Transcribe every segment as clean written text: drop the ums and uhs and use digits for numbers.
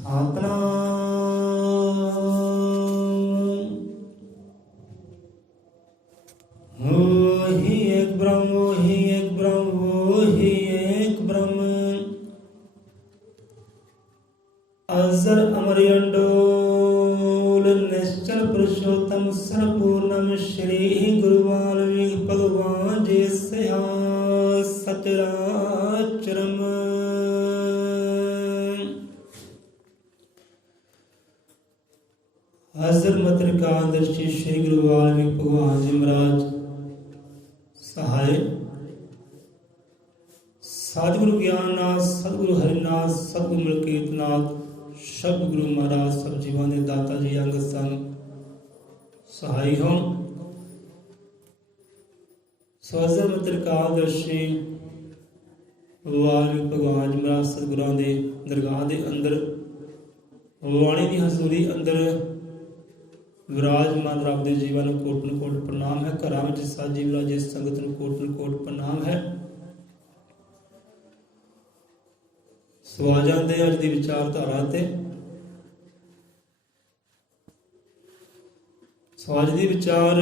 सतनाम। ओहि एक ब्रह्म, ओहि एक ब्रह्म, ओहि एक ब्रह्म। अजर अमर अंडोल निश्चल पुरुषोत्तम सर्वपूर्णम श्री गुरु वाल्मीकि भगवान जी सया सचराचरम। हजर मत्रकादर्शी श्री गुरु वाल्मीकि भगवान जी महाराज सहाय। सतगुरु ज्ञाननाथ, सतगुरु हरिनाथ, सतगुरु मलकीतनाथ, शब्द गुरु महाराज सब जीवां दे दाता जी अंग संग सहाय हो। हजर मत्रकादर्शी वाल्मीकि भगवान जी महाराज सतगुरां दे दरगाह दे अंदर वाणी दी हजूरी अंदर विराजमान रब दे जीवां नूं कोटन कोट प्रणाम है। घरां विच साजी विराजे संगत नूं कोटन कोट प्रणाम है। सो आ जांदे अज दी विचारधारा ते। सो अज दी विचार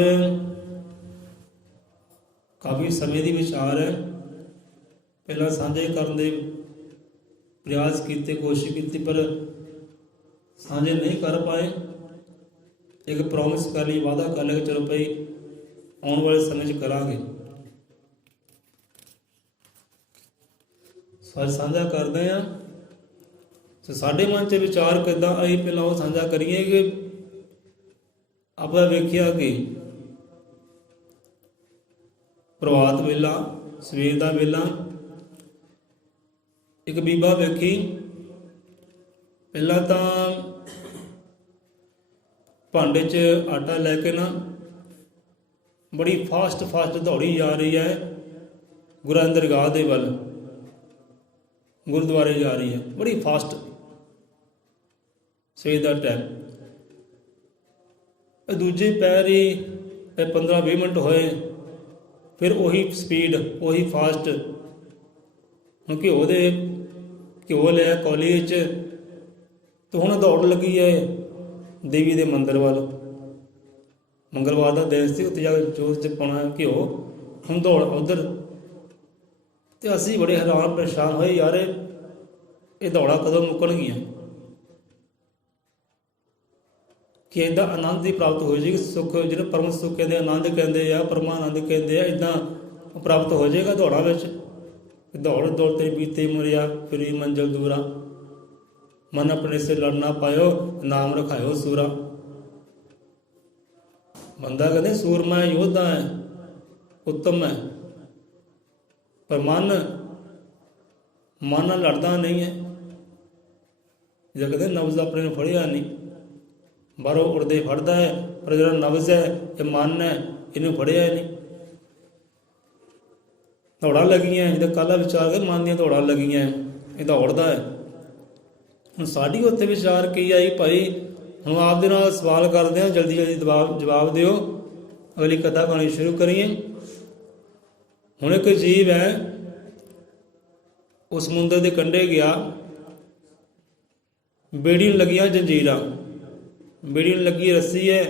काफ़ी समय दी विचार है। पहला साझे करन दे प्रयास कीते, कोशिश की, पर साझे नहीं कर पाए। एक प्रॉमिस कर ली, वादा कर लिया कि चलो भाई आने वाले समय च करांगे। आज साझा करते हैं। तो साढ़े मन च विचार किदा आई, पहला वो साझा करिए कि आप वेख्या कि प्रभात वेला, सवेर का वेला, एक बीबा वेखी। पहला तो भांडे च आटा लैके ना बड़ी फास्ट दौड़ी जा रही है गुरु दरगाह दे वल, गुरुद्वारे जा रही है बड़ी फास्ट। सवेर का टाइम, दूजे पैर ही 15-20 मिनट होए, फिर वही स्पीड, वही फास्ट। हम घ्यो लिया कौली च, तो हुण दौड़ लगी है देवी दे मंदिर वाल। मंगलवार का दिन से उत्ते जाके जोत च पाना घ्यो, हम दौड़ उधर। तो असी बड़े हैरान परेशान होए, यार ये दौड़ा कदों मुकणगियां कि इदा आनंद ही प्राप्त हो जाएगी। सुख जिन्हें परम सुख कहते, आनंद कहते हैं, परमानंद कहते हैं, इदा प्राप्त हो जाएगा दौड़ा विच। दौड़ दौड़ते बीते मुरिया, फिर मंजिल दूरा। मन अपने से लड़ना पायो, नाम रखायो सूरा। बंदा कहते सूरमा है, योद्धा है, उत्तम है, पर मन लड़ता नहीं है। जो कहते नब्ज अपने ने फड़िया नहीं, बाहरों उड़दे फड़ता है, पर जो नब्ज है, ये मन है, इन्हें फड़िया नहीं। दौड़ा लगियां, जो कल विचार के मन दी दौड़ा लगियां, ये दौड़ता है। ਹੁਣ ਸਾਡੀ ਉੱਥੇ ਵਿਚਾਰ ਕੀ ਆਈ ਭਾਈ, ਹੁਣ ਆਪ ਦੇ ਨਾਲ ਸਵਾਲ ਕਰਦੇ ਹਾਂ, ਜਲਦੀ ਜਵਾਬ ਦਿਓ। ਅਗਲੀ ਕਥਾ ਕਹਾਣੀ ਸ਼ੁਰੂ ਕਰੀਏ। ਹੁਣ ਇੱਕ ਜੀਵ ਹੈ, ਉਹ ਸਮੁੰਦਰ ਦੇ ਕੰਢੇ ਗਿਆ। ਬੇੜੀ ਨੂੰ ਲੱਗੀਆਂ ਜੰਜੀਰਾਂ, ਬੇੜੀ ਨੂੰ ਲੱਗੀ ਰੱਸੀ ਹੈ,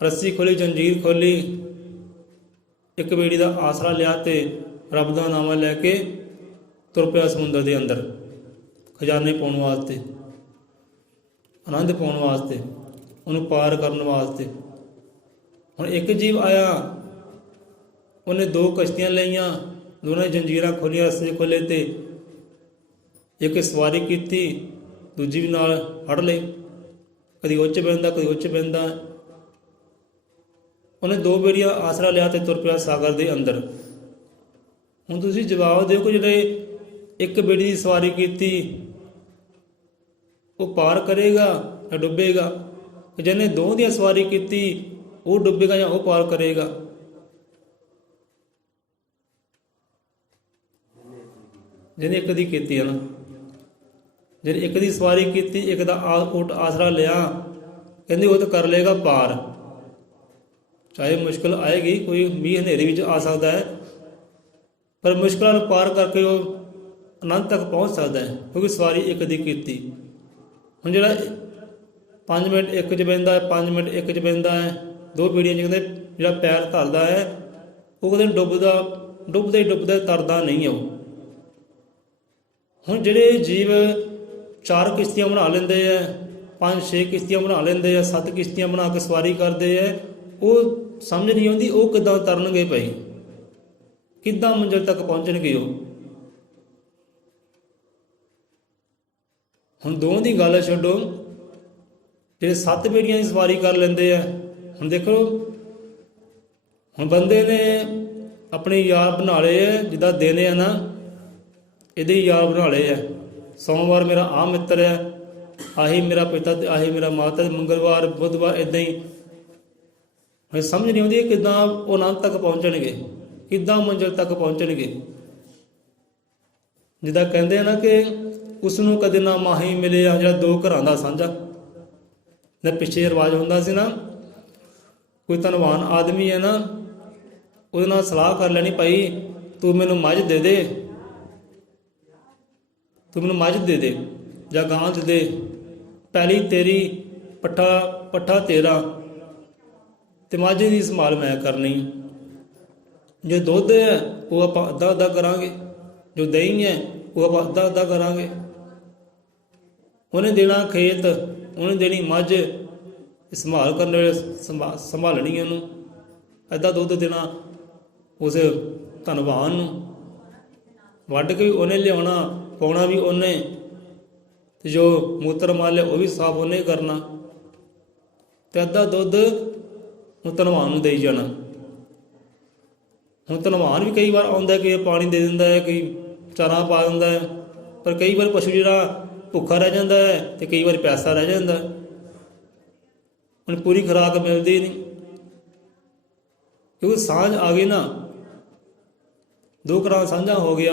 ਰੱਸੀ ਖੋਲੀ, ਜੰਜੀਰ ਖੋਲੀ। ਇੱਕ ਬੇੜੀ ਦਾ ਆਸਰਾ ਲਿਆ ਤੇ ਰੱਬ ਦਾ ਨਾਮ ਲੈ ਕੇ ਤੁਰ ਪਿਆ ਸਮੁੰਦਰ ਦੇ ਅੰਦਰ, खजाने पाने वास्ते, आनंद पाने वास्ते, उन्हें पार करने वास्ते। हुण एक जीव आया, उन्हें 2 कश्तियां लियां, दोनों जंजीरां खोलियां, रस्से खोले, तो एक सवारी की, दूजी भी नाल फड़ ले, कदी उच्च बहंदा, कदी उच्च बहंदा। उन्हें 2 बेड़ियां आसरा लिया तो तुर पिया सागर के अंदर। हुण तुसीं जवाब दिओ कि जिहड़े एक बेड़ी की सवारी की वो पार करेगा या डुबेगा, जिन्हें 2 दी सवारी की वो डुबेगा या वो पार करेगा। जिन्हें एक दी की है ना, जिन्हें एक दी सवारी की, एक दा ऊट आसरा लिया, कहते वो तो कर लेगा पार। चाहे मुश्किल आएगी, कोई मीह हनेरी भी आ सकता है, पर मुश्किलों पार करके वो आनंद तक पहुँच सकता है, क्योंकि सवारी एक दी की। ਹੁਣ ਜਿਹੜਾ 5 ਮਿੰਟ ਇੱਕ 'ਚ ਬਹਿੰਦਾ ਹੈ, 5 ਮਿੰਟ ਇੱਕ 'ਚ ਬਹਿੰਦਾ ਹੈ, 2 ਪੀੜ੍ਹੀਆਂ 'ਚ ਕਹਿੰਦੇ ਜਿਹੜਾ ਪੈਰ ਧਰਦਾ ਹੈ ਉਹ ਕਦੇ ਡੁੱਬਦਾ ਹੀ ਡੁੱਬਦਾ, ਤਰਦਾ ਨਹੀਂ ਉਹ। ਹੁਣ ਜਿਹੜੇ ਜੀਵ 4 ਕਿਸ਼ਤੀਆਂ ਬਣਾ ਲੈਂਦੇ ਆ, 5-6 ਕਿਸ਼ਤੀਆਂ ਬਣਾ ਲੈਂਦੇ ਆ, 7 ਕਿਸ਼ਤੀਆਂ ਬਣਾ ਕੇ ਸਵਾਰੀ ਕਰਦੇ ਆ, ਉਹ ਸਮਝ ਨਹੀਂ ਆਉਂਦੀ ਉਹ ਕਿੱਦਾਂ ਤਰਨਗੇ ਭਾਈ, ਕਿੱਦਾਂ ਮੰਜ਼ਿਲ ਤੱਕ ਪਹੁੰਚਣਗੇ ਉਹ। ਹੁਣ ਦੋਵਾਂ ਦੀ ਗੱਲ ਛੱਡੋ, ਜਿਹੜੇ 7 ਬੇੜੀਆਂ ਦੀ ਸਵਾਰੀ ਕਰ ਲੈਂਦੇ ਆ। ਹੁਣ ਦੇਖੋ, ਹੁਣ ਬੰਦੇ ਨੇ ਆਪਣੇ ਯਾਰ ਬਣਾ ਲਏ ਆ, ਜਿੱਦਾਂ ਦੇਣੇ ਆ ਨਾ ਇਹਦੇ ਯਾਰ ਬਣਾ ਲਏ ਆ। ਸੋਮਵਾਰ ਮੇਰਾ ਆਹ ਮਿੱਤਰ ਹੈ, ਆਹੀ ਮੇਰਾ ਪਿਤਾ, ਆਹੀ ਮੇਰਾ ਮਾਤਾ, ਮੰਗਲਵਾਰ ਬੁੱਧਵਾਰ, ਇੱਦਾਂ ਹੀ। ਹੁਣ ਸਮਝ ਨਹੀਂ ਆਉਂਦੀ ਕਿੱਦਾਂ ਉਹ ਅਨੰਤ ਤੱਕ ਪਹੁੰਚਣਗੇ, ਕਿੱਦਾਂ ਮੰਜ਼ਿਲ ਤੱਕ ਪਹੁੰਚਣਗੇ। ਜਿੱਦਾਂ ਕਹਿੰਦੇ ਆ ਨਾ ਕਿ ਉਸ ਨੂੰ ਕਦੇ ਨਾ ਮਾਹੀ ਮਿਲਿਆ ਜਿਹੜਾ 2 ਘਰਾਂ ਦਾ ਸਾਂਝਾ। ਨਾ ਪਿੱਛੇ ਰਿਵਾਜ ਹੁੰਦਾ ਸੀ ਨਾ, ਕੋਈ ਧਨਵਾਨ ਆਦਮੀ ਹੈ ਨਾ, ਉਹਦੇ ਨਾਲ ਸਲਾਹ ਕਰ ਲੈਣੀ, ਭਾਈ ਤੂੰ ਮੈਨੂੰ ਮੱਝ ਦੇ ਦੇ, ਤੂੰ ਮੈਨੂੰ ਮੱਝ ਦੇ ਦੇ ਜਾਂ ਗਾਂ ਦੇ ਦੇ, ਪਹਿਲੀ ਤੇਰੀ, ਪੱਠਾ ਤੇਰਾ, ਤੇ ਮੱਝ ਦੀ ਸੰਭਾਲ ਮੈਂ ਕਰਨੀ। ਜੋ ਦੁੱਧ ਹੈ ਉਹ ਆਪਾਂ ਅੱਧਾ ਕਰਾਂਗੇ, ਜੋ ਦਹੀਂ ਹੈ ਉਹ ਆਪਾਂ ਅੱਧਾ ਕਰਾਂਗੇ। ਉਹਨੇ ਦੇਣਾ ਖੇਤ, ਉਹਨੇ ਦੇਣੀ ਮੱਝ, ਸੰਭਾਲ ਕਰਨ ਵੇਲੇ ਸੰਭਾਲਣੀ ਉਹਨੂੰ, ਅੱਧਾ ਦੁੱਧ ਦੇਣਾ ਉਸ ਧਨਵਾਨ ਨੂੰ, ਵੱਢ ਕੇ ਵੀ ਉਹਨੇ ਲਿਆਉਣਾ, ਪਾਉਣਾ ਵੀ ਉਹਨੇ, ਤੇ ਜੋ ਮੂਤਰ ਮਲ ਉਹ ਵੀ ਸਾਫ਼ ਉਹਨੇ ਕਰਨਾ, ਤੇ ਅੱਧਾ ਦੁੱਧ ਉਹ ਧਨਵਾਨ ਨੂੰ ਦੇਈ ਜਾਣਾ। ਹੁਣ ਧਨਵਾਨ ਵੀ ਕਈ ਵਾਰ ਆਉਂਦਾ, ਕਿ ਪਾਣੀ ਦੇ ਦਿੰਦਾ ਹੈ, ਕਈ ਚਾਰਾ ਪਾ ਦਿੰਦਾ ਹੈ, ਪਰ ਕਈ ਵਾਰ ਪਸ਼ੂ ਜਿਹੜਾ ਭੁੱਖਾ ਰਹਿ ਜਾਂਦਾ ਹੈ ਤੇ ਕਈ ਵਾਰ ਪਿਆਸਾ ਰਹਿ ਜਾਂਦਾ। ਹੁਣ ਪੂਰੀ ਖੁਰਾਕ ਮਿਲਦੀ ਨਹੀਂ, ਕਿਉਂਕਿ ਸਾਂਝ ਆ ਗਈ ਨਾ, 2 ਘਰਾਂ ਸਾਂਝਾ ਹੋ ਗਿਆ।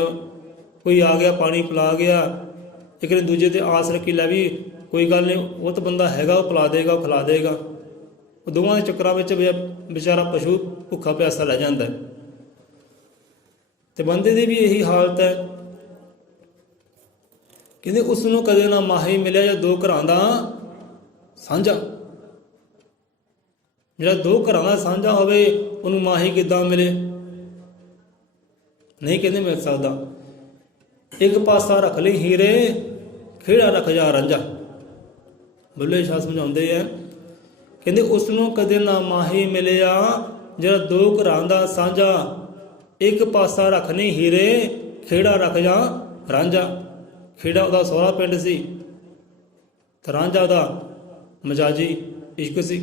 ਕੋਈ ਆ ਗਿਆ ਪਾਣੀ ਪਿਲਾ ਗਿਆ, ਇੱਕ ਨੇ ਦੂਜੇ ਤੇ ਆਸ ਰੱਖੀ, ਲੈ ਵੀ ਕੋਈ ਗੱਲ ਨਹੀਂ, ਉਹ ਤਾਂ ਬੰਦਾ ਹੈਗਾ, ਉਹ ਪਿਲਾ ਦੇਗਾ, ਉਹ ਖਿਲਾ ਦੇਗਾ। ਉਹ ਦੋਵਾਂ ਦੇ ਚੱਕਰਾਂ ਵਿੱਚ ਵਿਚਾਰਾ ਪਸ਼ੂ ਭੁੱਖਾ ਪਿਆਸਾ ਰਹਿ ਜਾਂਦਾ। ਤੇ ਬੰਦੇ ਦੀ ਵੀ ਇਹੀ ਹਾਲਤ ਹੈ, ਕਹਿੰਦੇ ਉਸ ਨੂੰ ਕਦੇ ਨਾ ਮਾਹੀ ਮਿਲਿਆ ਜਾਂ 2 ਘਰਾਂ ਦਾ ਸਾਂਝਾ। ਜਿਹੜਾ 2 ਘਰਾਂ ਦਾ ਸਾਂਝਾ ਹੋਵੇ ਉਹਨੂੰ ਮਾਹੀ ਕਿੱਦਾਂ ਮਿਲੇ? ਨਹੀਂ ਕਹਿੰਦੇ ਮਿਲ ਸਕਦਾ। ਇੱਕ ਪਾਸਾ ਰੱਖ ਲਈ ਹੀਰੇ, ਖੇੜਾ ਰੱਖ ਜਾ ਰਾਂਝਾ। ਬੁੱਲੇ ਸ਼ਾਹ ਸਮਝਾਉਂਦੇ ਆ, ਕਹਿੰਦੇ ਉਸ ਨੂੰ ਕਦੇ ਨਾ ਮਾਹੀ ਮਿਲਿਆ ਜਿਹੜਾ 2 ਘਰਾਂ ਦਾ ਸਾਂਝਾ। ਇੱਕ ਪਾਸਾ ਰੱਖਣੀ ਹੀਰੇ, ਖੇੜਾ ਰੱਖ ਜਾ ਰਾਂਝਾ। ਖੇੜਾ ਉਹਦਾ ਸਹੁਰਾ ਪਿੰਡ ਸੀ, ਤੇ ਰਾਂਝਾ ਉਹਦਾ ਮਜਾਜੀ ਇਸ਼ਕ ਸੀ।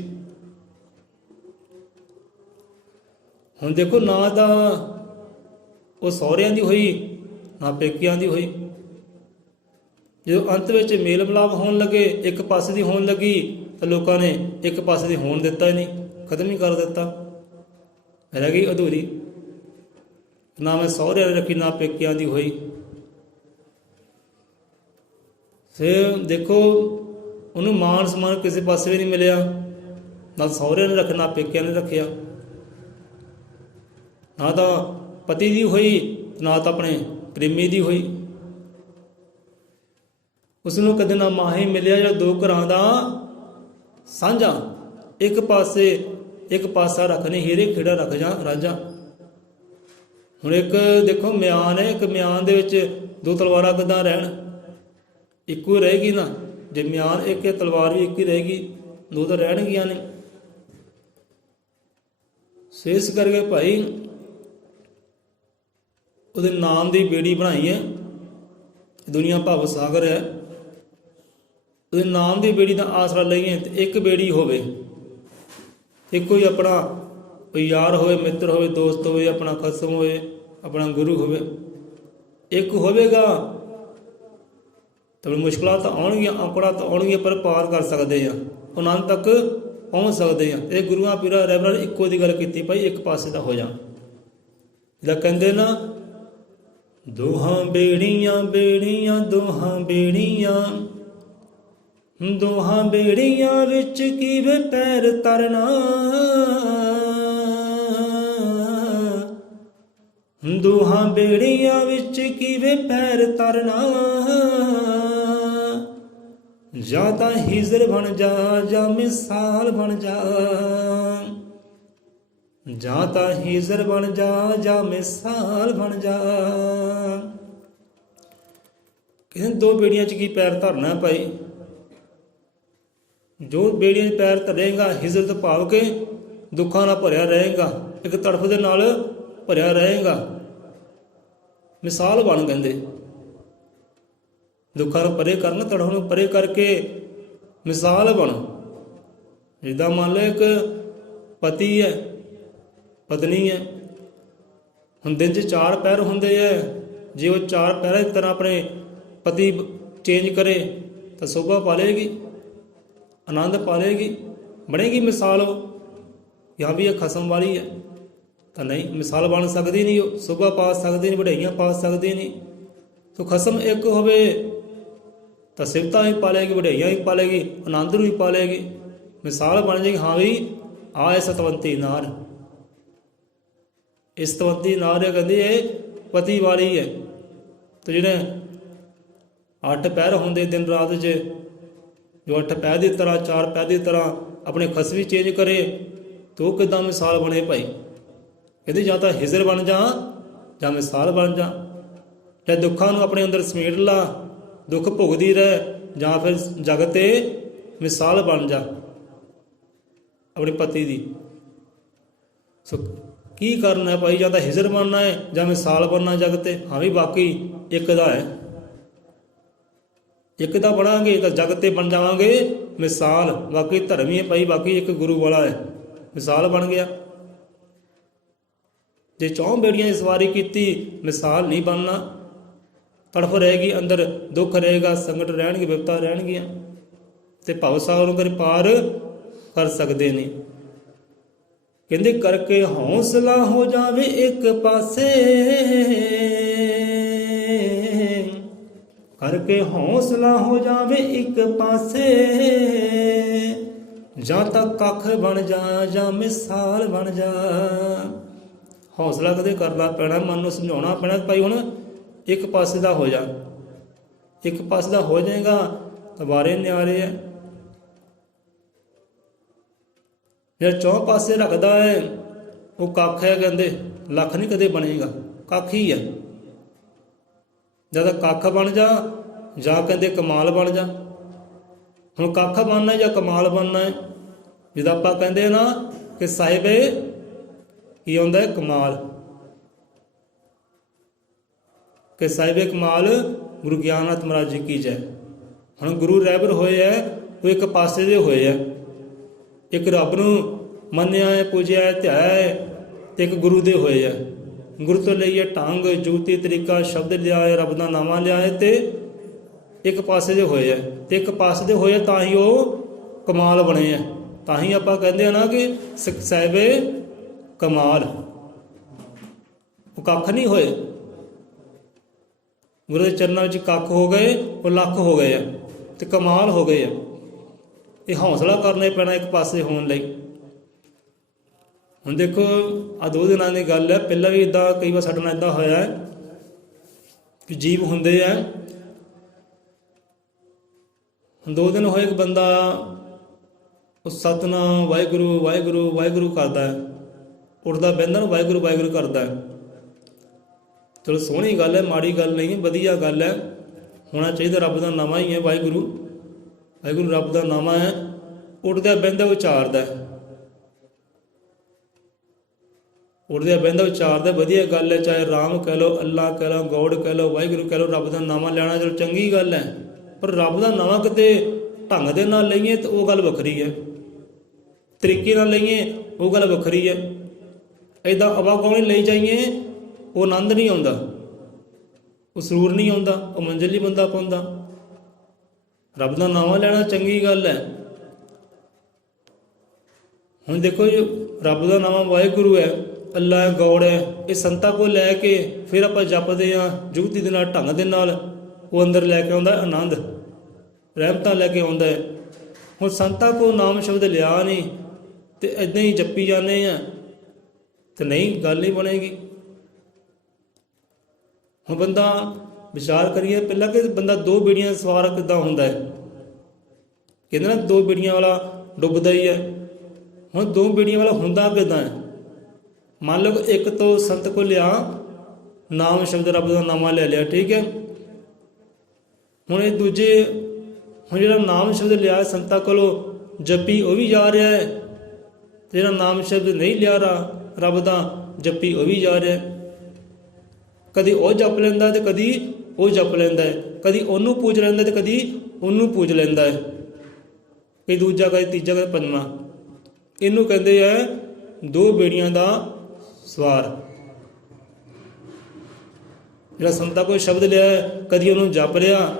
ਹੁਣ ਦੇਖੋ, ਨਾ ਤਾਂ ਉਹ ਸਹੁਰਿਆਂ ਦੀ ਹੋਈ, ਨਾ ਪੇਕਿਆਂ ਦੀ ਹੋਈ। ਜਦੋਂ ਅੰਤ ਵਿੱਚ ਮੇਲ ਮਿਲਾਪ ਹੋਣ ਲੱਗੇ, ਇੱਕ ਪਾਸੇ ਦੀ ਹੋਣ ਲੱਗੀ, ਤਾਂ ਲੋਕਾਂ ਨੇ ਇੱਕ ਪਾਸੇ ਦੀ ਹੋਣ ਦਿੱਤਾ ਹੀ ਨਹੀਂ, ਖਤਮ ਹੀ ਕਰ ਦਿੱਤਾ, ਰਹਿ ਗਈ ਅਧੂਰੀ। ਨਾ ਮੈਂ ਸਹੁਰਿਆਂ ਨੇ ਰੱਖੀ, ਨਾ ਪੇਕਿਆਂ ਦੀ ਹੋਈ। ਫਿਰ ਦੇਖੋ, ਉਹਨੂੰ ਮਾਣ ਸਨਮਾਨ ਕਿਸੇ ਪਾਸੇ ਵੀ ਨਹੀਂ ਮਿਲਿਆ, ਨਾ ਸਹੁਰਿਆਂ ਨੇ ਰੱਖਿਆ, ਨਾ ਪੇਕਿਆਂ ਨੇ ਰੱਖਿਆ। ਨਾ ਤਾਂ ਪਤੀ ਦੀ ਹੋਈ, ਨਾ ਤਾਂ ਆਪਣੇ ਪ੍ਰੇਮੀ ਦੀ ਹੋਈ। ਉਸ ਨੂੰ ਕਦੇ ਨਾ ਮਾਹੀ ਮਿਲਿਆ ਜਿਹੜਾ 2 ਘਰਾਂ ਦਾ ਸਾਂਝਾ। ਇੱਕ ਪਾਸਾ ਰੱਖਣੇ ਹੀਰੇ, ਖੇੜਾ ਰੱਖ ਜਾ ਰਾਂਝਾ। ਹੁਣ ਇੱਕ ਦੇਖੋ ਮਿਆਨ ਹੈ, ਇੱਕ ਮਿਆਨ ਦੇ ਵਿੱਚ 2 ਤਲਵਾਰਾਂ ਕਿੱਦਾਂ ਰਹਿਣ? ਇੱਕੋ ਹੀ ਰਹੇਗੀ ਨਾ। ਜੇ ਮਿਆਨ ਇੱਕ ਹੈ, ਤਲਵਾਰ ਵੀ ਇੱਕ ਹੀ ਰਹੇਗੀ, 2 ਤਾਂ ਰਹਿਣਗੀਆਂ ਨੇ। ਇਸ ਕਰਕੇ ਭਾਈ ਉਹਦੇ ਨਾਮ ਦੀ ਬੇੜੀ ਬਣਾਈ ਹੈ, ਦੁਨੀਆ ਭਵ ਸਾਗਰ ਹੈ। ਉਹਦੇ ਨਾਮ ਦੀ ਬੇੜੀ ਦਾ ਆਸਰਾ ਲਈਏ, ਤੇ ਇੱਕ ਬੇੜੀ ਹੋਵੇ, ਇੱਕੋ ਹੀ ਆਪਣਾ ਕੋਈ ਯਾਰ ਹੋਵੇ, ਮਿੱਤਰ ਹੋਵੇ, ਦੋਸਤ ਹੋਵੇ, ਆਪਣਾ ਖਸਮ ਹੋਵੇ, ਆਪਣਾ ਗੁਰੂ ਹੋਵੇ। ਇੱਕ ਹੋਵੇਗਾ ਤਾਂ ਮੁਸ਼ਕਲਾਂ ਤਾਂ ਆਉਣਗੀਆਂ, ਔਕੜਾਂ ਤਾਂ ਆਉਣਗੀਆਂ, ਪਰ ਪਾਰ ਕਰ ਸਕਦੇ ਆ, ਆਨੰਦ ਤੱਕ ਪਹੁੰਚ ਸਕਦੇ ਆ। ਇਹ ਗੁਰੂਆਂ ਪੀਰਾਂ ਰਹਿਬਰਾਂ ਨੇ ਇੱਕੋ ਦੀ ਗੱਲ ਕੀਤੀ, ਭਾਈ ਇੱਕ ਪਾਸੇ ਦਾ ਹੋ ਜਾ। ਜਿਹੜਾ ਕਹਿੰਦੇ ਨਾ, ਦੋਹਾਂ ਬੇੜੀਆਂ ਬੇੜੀਆਂ, ਦੋਹਾਂ ਬੇੜੀਆਂ, ਦੋਹਾਂ ਬੇੜੀਆਂ ਵਿੱਚ ਕਿਵੇਂ ਪੈਰ ਤਰਨਾ, ਦੋਹਾਂ ਬੇੜੀਆਂ ਵਿੱਚ ਕਿਵੇਂ ਪੈਰ ਤਰਨਾ। ਜਾਂ ਤਾਂ ਹੀਜ਼ਰ ਬਣ ਜਾ ਜਾਂ ਮਿਸਾਲ ਬਣ ਜਾ, ਜਾਂ ਤਾਂ ਹੀਜ਼ਰ ਬਣ ਜਾ ਜਾਂ ਮਿਸਾਲ ਬਣ ਜਾ। ਕਹਿੰਦੇ ਦੋ ਬੇੜੀਆਂ 'ਚ ਕੀ ਪੈਰ ਧਰਨਾ ਭਾਈ? ਜੋ ਬੇੜੀਆਂ 'ਚ ਪੈਰ ਧਰੇਗਾ ਹਿਜ਼ਰ ਤੋਂ ਭਾਵ ਕੇ ਦੁੱਖਾਂ ਨਾਲ ਭਰਿਆ ਰਹੇਗਾ, ਇੱਕ ਤੜਫ ਦੇ ਨਾਲ ਭਰਿਆ ਰਹੇਗਾ। ਮਿਸਾਲ ਬਣ ਕਹਿੰਦੇ, ਦੁੱਖਾਂ ਨੂੰ ਪਰੇ ਕਰਨਾ, ਤੜਫ ਨੂੰ ਪਰੇ ਕਰਕੇ ਮਿਸਾਲ ਬਣ। ਜਿੱਦਾਂ ਮੰਨ ਲਓ ਇੱਕ ਪਤੀ ਹੈ, ਪਤਨੀ ਹੈ, ਹੁਣ ਦਿਨ 'ਚ 4 ਪਹਿਰ ਹੁੰਦੇ ਹੈ, ਜੇ ਉਹ 4 ਪਹਿਰਾਂ ਦੀ ਤਰ੍ਹਾਂ ਆਪਣੇ ਪਤੀ ਚੇਂਜ ਕਰੇ ਤਾਂ ਸੋਭਾ ਪਾਲੇਗੀ, ਆਨੰਦ ਪਾਲੇਗੀ, ਬਣੇਗੀ ਮਿਸਾਲ। ਉਹ ਜਾਂ ਵੀ ਇਹ ਖਸਮ ਵਾਲੀ ਹੈ ਤਾਂ ਨਹੀਂ, ਮਿਸਾਲ ਬਣ ਸਕਦੀ ਨਹੀਂ, ਉਹ ਸੋਭਾ ਪਾ ਸਕਦੀ ਨਹੀਂ, ਵਡਿਆਈਆਂ ਪਾ ਸਕਦੀ ਨਹੀਂ। ਤੋ ਖਸਮ ਇੱਕ ਹੋਵੇ ਤਾਂ ਸਿਫਤਾਂ ਵੀ ਪਾਲੇਗੀ, ਵਡਿਆਈਆਂ ਵੀ ਪਾਲੇਗੀ, ਆਨੰਦ ਨੂੰ ਵੀ ਪਾਲੇਗੀ, ਮਿਸਾਲ ਬਣ ਜਾਏਗੀ। ਹਾਂ ਵੀ ਆ ਇਹ ਸਤਵੰਤੀ ਨਾਰ, ਇਸ ਸਤਵੰਤੀ ਨਾਰ ਇਹ ਕਹਿੰਦੀ ਇਹ ਪਤੀ ਵਾਲੀ ਹੈ। ਤੇ ਜਿਹੜੇ 8 ਪਹਿਰ ਹੁੰਦੇ ਦਿਨ ਰਾਤ 'ਚ, ਜੋ 8 ਪਹਿਰ ਦੀ ਤਰ੍ਹਾਂ 4 ਪਹਿਰ ਦੀ ਤਰ੍ਹਾਂ ਆਪਣੇ ਖਸਵੀ ਚੇਂਜ ਕਰੇ ਤਾਂ ਉਹ ਕਿੱਦਾਂ ਮਿਸਾਲ ਬਣੇ ਭਾਈ? ਕਹਿੰਦੇ ਜਾਂ ਤਾਂ ਹਿਜ਼ਰ ਬਣ ਜਾ ਜਾਂ ਮਿਸਾਲ ਬਣ ਜਾ। ਜਾਂ ਦੁੱਖਾਂ ਨੂੰ ਆਪਣੇ ਅੰਦਰ ਸਮੇਟ ਲਾ, ਦੁੱਖ ਭੁਗਦੀ ਰਹਿ, ਜਾਂ ਫਿਰ ਜਗਤ 'ਤੇ ਮਿਸਾਲ ਬਣ ਜਾ ਆਪਣੇ ਪਤੀ ਦੀ। ਸੋ ਕੀ ਕਰਨਾ ਹੈ ਭਾਈ? ਜਾਂ ਤਾਂ ਹਿਜ਼ਰ ਬਣਨਾ ਹੈ ਜਾਂ ਮਿਸਾਲ ਬਣਨਾ ਜਗਤ 'ਤੇ। ਹਾਂ ਵੀ ਬਾਕੀ ਇੱਕ ਦਾ ਹੈ, ਇੱਕ ਦਾ ਬਣਾਂਗੇ ਤਾਂ ਜਗਤ 'ਤੇ ਬਣ ਜਾਵਾਂਗੇ ਮਿਸਾਲ। ਬਾਕੀ ਧਰਮ ਹੀ ਹੈ ਭਾਈ, ਬਾਕੀ ਇੱਕ ਗੁਰੂ ਵਾਲਾ ਹੈ, ਮਿਸਾਲ ਬਣ ਗਿਆ। ਜੇ 4 ਬੇੜੀਆਂ ਦੀ ਸਵਾਰੀ ਕੀਤੀ ਮਿਸਾਲ ਨਹੀਂ ਬਣਨਾ, ਤੜਫ ਰਹੇਗੀ ਅੰਦਰ, ਦੁੱਖ ਰਹੇਗਾ, ਸੰਕਟ ਰਹਿਣਗੇ, ਵਿਪਤਾ ਰਹਿਣਗੀਆਂ, ਤੇ ਭਵ ਸਾਗਰ ਨੂੰ ਕਦੇ ਪਾਰ ਕਰ ਸਕਦੇ ਨਹੀਂ। ਕਹਿੰਦੇ ਕਰਕੇ ਹੌਸਲਾ ਹੋ ਜਾਵੇ ਇੱਕ ਪਾਸੇ, ਕਰਕੇ ਹੌਸਲਾ ਹੋ ਜਾਵੇ ਇੱਕ ਪਾਸੇ, ਜਾਂ ਤਾਂ ਕੱਖ ਬਣ ਜਾ ਜਾਂ ਮਿਸਾਲ ਬਣ ਜਾ। ਹੌਸਲਾ ਕਦੇ ਕਰਨਾ ਪੈਣਾ, ਮਨ ਨੂੰ ਸਮਝਾਉਣਾ ਪੈਣਾ ਭਾਈ ਹੁਣ ਇੱਕ ਪਾਸੇ ਦਾ ਹੋ ਜਾ। ਇੱਕ ਪਾਸੇ ਦਾ ਹੋ ਜਾਏਗਾ ਤਾਂ ਬਾਰੇ ਨਿਆਰੇ ਹੈ। ਜਿਹੜਾ 4 ਪਾਸੇ ਰੱਖਦਾ ਹੈ ਉਹ ਕੱਖ ਹੈ, ਕਹਿੰਦੇ ਲੱਖ ਨਹੀਂ ਕਦੇ ਬਣੇਗਾ, ਕੱਖ ਹੀ ਹੈ। ਜਦ ਕੱਖ ਬਣ ਜਾ ਜਾਂ ਕਹਿੰਦੇ ਕਮਾਲ ਬਣ ਜਾ। ਹੁਣ ਕੱਖ ਬਣਨਾ ਜਾਂ ਕਮਾਲ ਬਣਨਾ ਹੈ? ਜਦੋਂ ਆਪਾਂ ਕਹਿੰਦੇ ਨਾ ਕਿ ਸਾਹਿਬੇ ਕੀ ਹੁੰਦਾ ਹੈ? ਕਮਾਲ। ਕਿ ਸਾਹਿਬੇ ਕਮਾਲ ਗੁਰੂ ਗਿਆਨਨਾਥ ਮਹਾਰਾਜ ਜੀ ਕੀ ਜੈ। ਹੁਣ ਗੁਰੂ ਰਹਿਬਰ ਹੋਏ ਹੈ, ਉਹ ਇੱਕ ਪਾਸੇ ਦੇ ਹੋਏ ਹੈ, ਇੱਕ ਰੱਬ ਨੂੰ ਮੰਨਿਆ ਹੈ, ਪੂਜਿਆ ਹੈ, ਧਿਆਇਆ ਹੈ, ਤੇ ਇੱਕ ਗੁਰੂ ਦੇ ਹੋਏ ਹੈ। ਗੁਰੂ ਤੋਂ ਲਈਏ ਢੰਗ, ਜੁਗਤੀ, ਤਰੀਕਾ, ਸ਼ਬਦ ਲਿਆ ਹੈ, ਰੱਬ ਦਾ ਨਾਮਾ ਲਿਆ ਹੈ, ਤੇ ਇੱਕ ਪਾਸੇ ਦੇ ਹੋਏ ਹੈ। ਤੇ ਇੱਕ ਪਾਸੇ ਦੇ ਹੋਏ ਤਾਂ ਹੀ ਉਹ ਕਮਾਲ ਬਣੇ ਹੈ। ਤਾਂ ਹੀ ਆਪਾਂ ਕਹਿੰਦੇ ਆ ਨਾ ਕਿ ਸਾਹਿਬੇ ਕਮਾਲ। ਉਹ ਕੱਖ ਨਹੀਂ ਹੋਏ, ਗੁਰੂ ਦੇ ਚਰਨਾਂ ਵਿੱਚ ਕੱਖ ਹੋ ਗਏ, ਉਹ ਲੱਖ ਹੋ ਗਏ ਆ, ਤੇ ਕਮਾਲ ਹੋ ਗਏ ਆ। ਇਹ ਹੌਸਲਾ ਕਰਨਾ ਪੈਣਾ ਇੱਕ ਪਾਸੇ ਹੋਣ ਲਈ। ਹੁਣ ਦੇਖੋ ਆ 2 ਦਿਨਾਂ ਦੀ ਗੱਲ ਹੈ, ਪਹਿਲਾਂ ਵੀ ਇੱਦਾਂ ਕਈ ਵਾਰ ਸਾਡੇ ਨਾਲ ਇੱਦਾਂ ਹੋਇਆ ਹੈ ਕਿ ਜੀਵ ਹੁੰਦੇ ਆ। ਹੁਣ 2 ਦਿਨ ਹੋਏ, ਇੱਕ ਬੰਦਾ ਉਹ ਸਤਿਨਾਮ ਵਾਹਿਗੁਰੂ ਵਾਹਿਗੁਰੂ ਵਾਹਿਗੁਰੂ ਕਰਦਾ ਹੈ, ਉੱਠਦਾ ਬਹਿੰਦਾ ਨੂੰ ਵਾਹਿਗੁਰੂ ਵਾਹਿਗੁਰੂ ਕਰਦਾ ਹੈ। ਚਲੋ ਸੋਹਣੀ ਗੱਲ ਹੈ, ਮਾੜੀ ਗੱਲ ਨਹੀਂ ਹੈ, ਵਧੀਆ ਗੱਲ ਹੈ, ਹੋਣਾ ਚਾਹੀਦਾ। ਰੱਬ ਦਾ ਨਾਮਾ ਹੀ ਹੈ ਵਾਹਿਗੁਰੂ, ਵਾਹਿਗੁਰੂ ਰੱਬ ਦਾ ਨਾਮਾ ਹੈ। ਉੱਠਦਾ ਬਹਿੰਦਾ ਉਚਾਰਦਾ, ਉੱਠਦਾ ਬਹਿੰਦਾ ਉਚਾਰਦਾ, ਵਧੀਆ ਗੱਲ ਹੈ। ਚਾਹੇ ਰਾਮ ਕਹਿ ਲਓ, ਅੱਲਾ ਕਹਿ ਲਓ, ਗੌਡ ਕਹਿ ਲਓ, ਵਾਹਿਗੁਰੂ ਕਹਿ ਲਓ, ਰੱਬ ਦਾ ਨਾਮਾ ਲੈਣਾ ਚਲੋ ਚੰਗੀ ਗੱਲ ਹੈ। ਪਰ ਰੱਬ ਦਾ ਨਾਮਾ ਕਿਤੇ ਢੰਗ ਦੇ ਨਾਲ ਲਈਏ ਤਾਂ ਉਹ ਗੱਲ ਵੱਖਰੀ ਹੈ, ਤਰੀਕੇ ਨਾਲ ਲਈਏ ਉਹ ਗੱਲ ਵੱਖਰੀ ਹੈ। ਇੱਦਾਂ ਆਵਾਗੌਣੀ ਲਈ ਜਾਈਏ ਉਹ ਆਨੰਦ ਨਹੀਂ ਆਉਂਦਾ, ਉਹ ਸਰੂਰ ਨਹੀਂ ਆਉਂਦਾ, ਉਹ ਮੰਜ਼ਿਲ ਨਹੀਂ ਬੰਦਾ ਪਾਉਂਦਾ। ਰੱਬ ਦਾ ਨਾਮਾ ਲੈਣਾ ਚੰਗੀ ਗੱਲ ਹੈ। ਹੁਣ ਦੇਖੋ ਜੀ, ਰੱਬ ਦਾ ਨਾਮਾ ਵਾਹਿਗੁਰੂ ਹੈ, ਅੱਲਾ ਹੈ, ਗੌੜ ਹੈ, ਇਹ ਸੰਤਾਂ ਕੋਲ ਲੈ ਕੇ ਫਿਰ ਆਪਾਂ ਜਪਦੇ ਹਾਂ ਜੁਗਤੀ ਦੇ ਨਾਲ, ਢੰਗ ਦੇ ਨਾਲ। ਉਹ ਅੰਦਰ ਲੈ ਕੇ ਆਉਂਦਾ ਆਨੰਦ, ਰਹਿਮਤਾਂ ਲੈ ਕੇ ਆਉਂਦਾ ਹੈ। ਹੁਣ ਸੰਤਾਂ ਕੋਲ ਨਾਮ ਸ਼ਬਦ ਲਿਆ ਨਹੀਂ ਤੇ ਇੱਦਾਂ ਹੀ ਜਪੀ ਜਾਂਦੇ ਆ ਤੇ ਨਹੀਂ, ਗੱਲ ਨਹੀਂ ਬਣੇਗੀ। ਹੁਣ ਬੰਦਾ ਵਿਚਾਰ ਕਰੀਏ ਪਹਿਲਾਂ ਕਿ ਬੰਦਾ 2 ਬੇੜੀਆਂ ਸਵਾਰ ਕਿੱਦਾਂ ਹੁੰਦਾ ਹੈ। ਕਹਿੰਦੇ ਨਾ 2 ਬੇੜੀਆਂ ਵਾਲਾ ਡੁੱਬਦਾ ਹੀ ਹੈ। ਹੁਣ 2 ਬੇੜੀਆਂ ਵਾਲਾ ਹੁੰਦਾ ਕਿੱਦਾਂ ਹੈ? ਮੰਨ ਲਓ ਇੱਕ ਤੋਂ ਸੰਤ ਕੋਲ ਲਿਆ ਨਾਮ ਸ਼ਬਦ ਰੱਬ ਦਾ ਨਾਮਾ ਲੈ ਲਿਆ, ਠੀਕ ਹੈ। ਹੁਣ ਇਹ ਦੂਜੇ, ਹੁਣ ਜਿਹੜਾ ਨਾਮ ਸ਼ਬਦ ਲਿਆ ਸੰਤਾਂ ਕੋਲੋਂ ਜਪੀ ਉਹ ਵੀ ਜਾ ਰਿਹਾ ਹੈ, ਤੇ ਜਿਹੜਾ ਨਾਮ ਸ਼ਬਦ ਨਹੀਂ ਲਿਆ ਰੱਬ ਦਾ ਜਪੀ ਉਹ ਵੀ ਜਾ ਰਿਹਾ। ਕਦੀ ਉਹ ਜਪ ਲੈਂਦਾ ਤੇ ਕਦੀ ਉਹ ਜਪ ਲੈਂਦਾ ਹੈ, ਕਦੀ ਉਹਨੂੰ ਪੂਜ ਲੈਂਦਾ ਤੇ ਕਦੀ ਉਹਨੂੰ ਪੂਜ ਲੈਂਦਾ ਹੈ, ਕਦੀ ਦੂਜਾ ਕਦੀ ਤੀਜਾ ਕਦੀ ਪੰਜਵਾਂ। ਇਹਨੂੰ ਕਹਿੰਦੇ ਆ 2 ਬੇੜੀਆਂ ਦਾ ਸਵਾਰ। ਜਿਹੜਾ ਸੰਤਾਂ ਕੋਲ ਸ਼ਬਦ ਲਿਆ ਕਦੀ ਉਹਨੂੰ ਜਪ ਲਿਆ,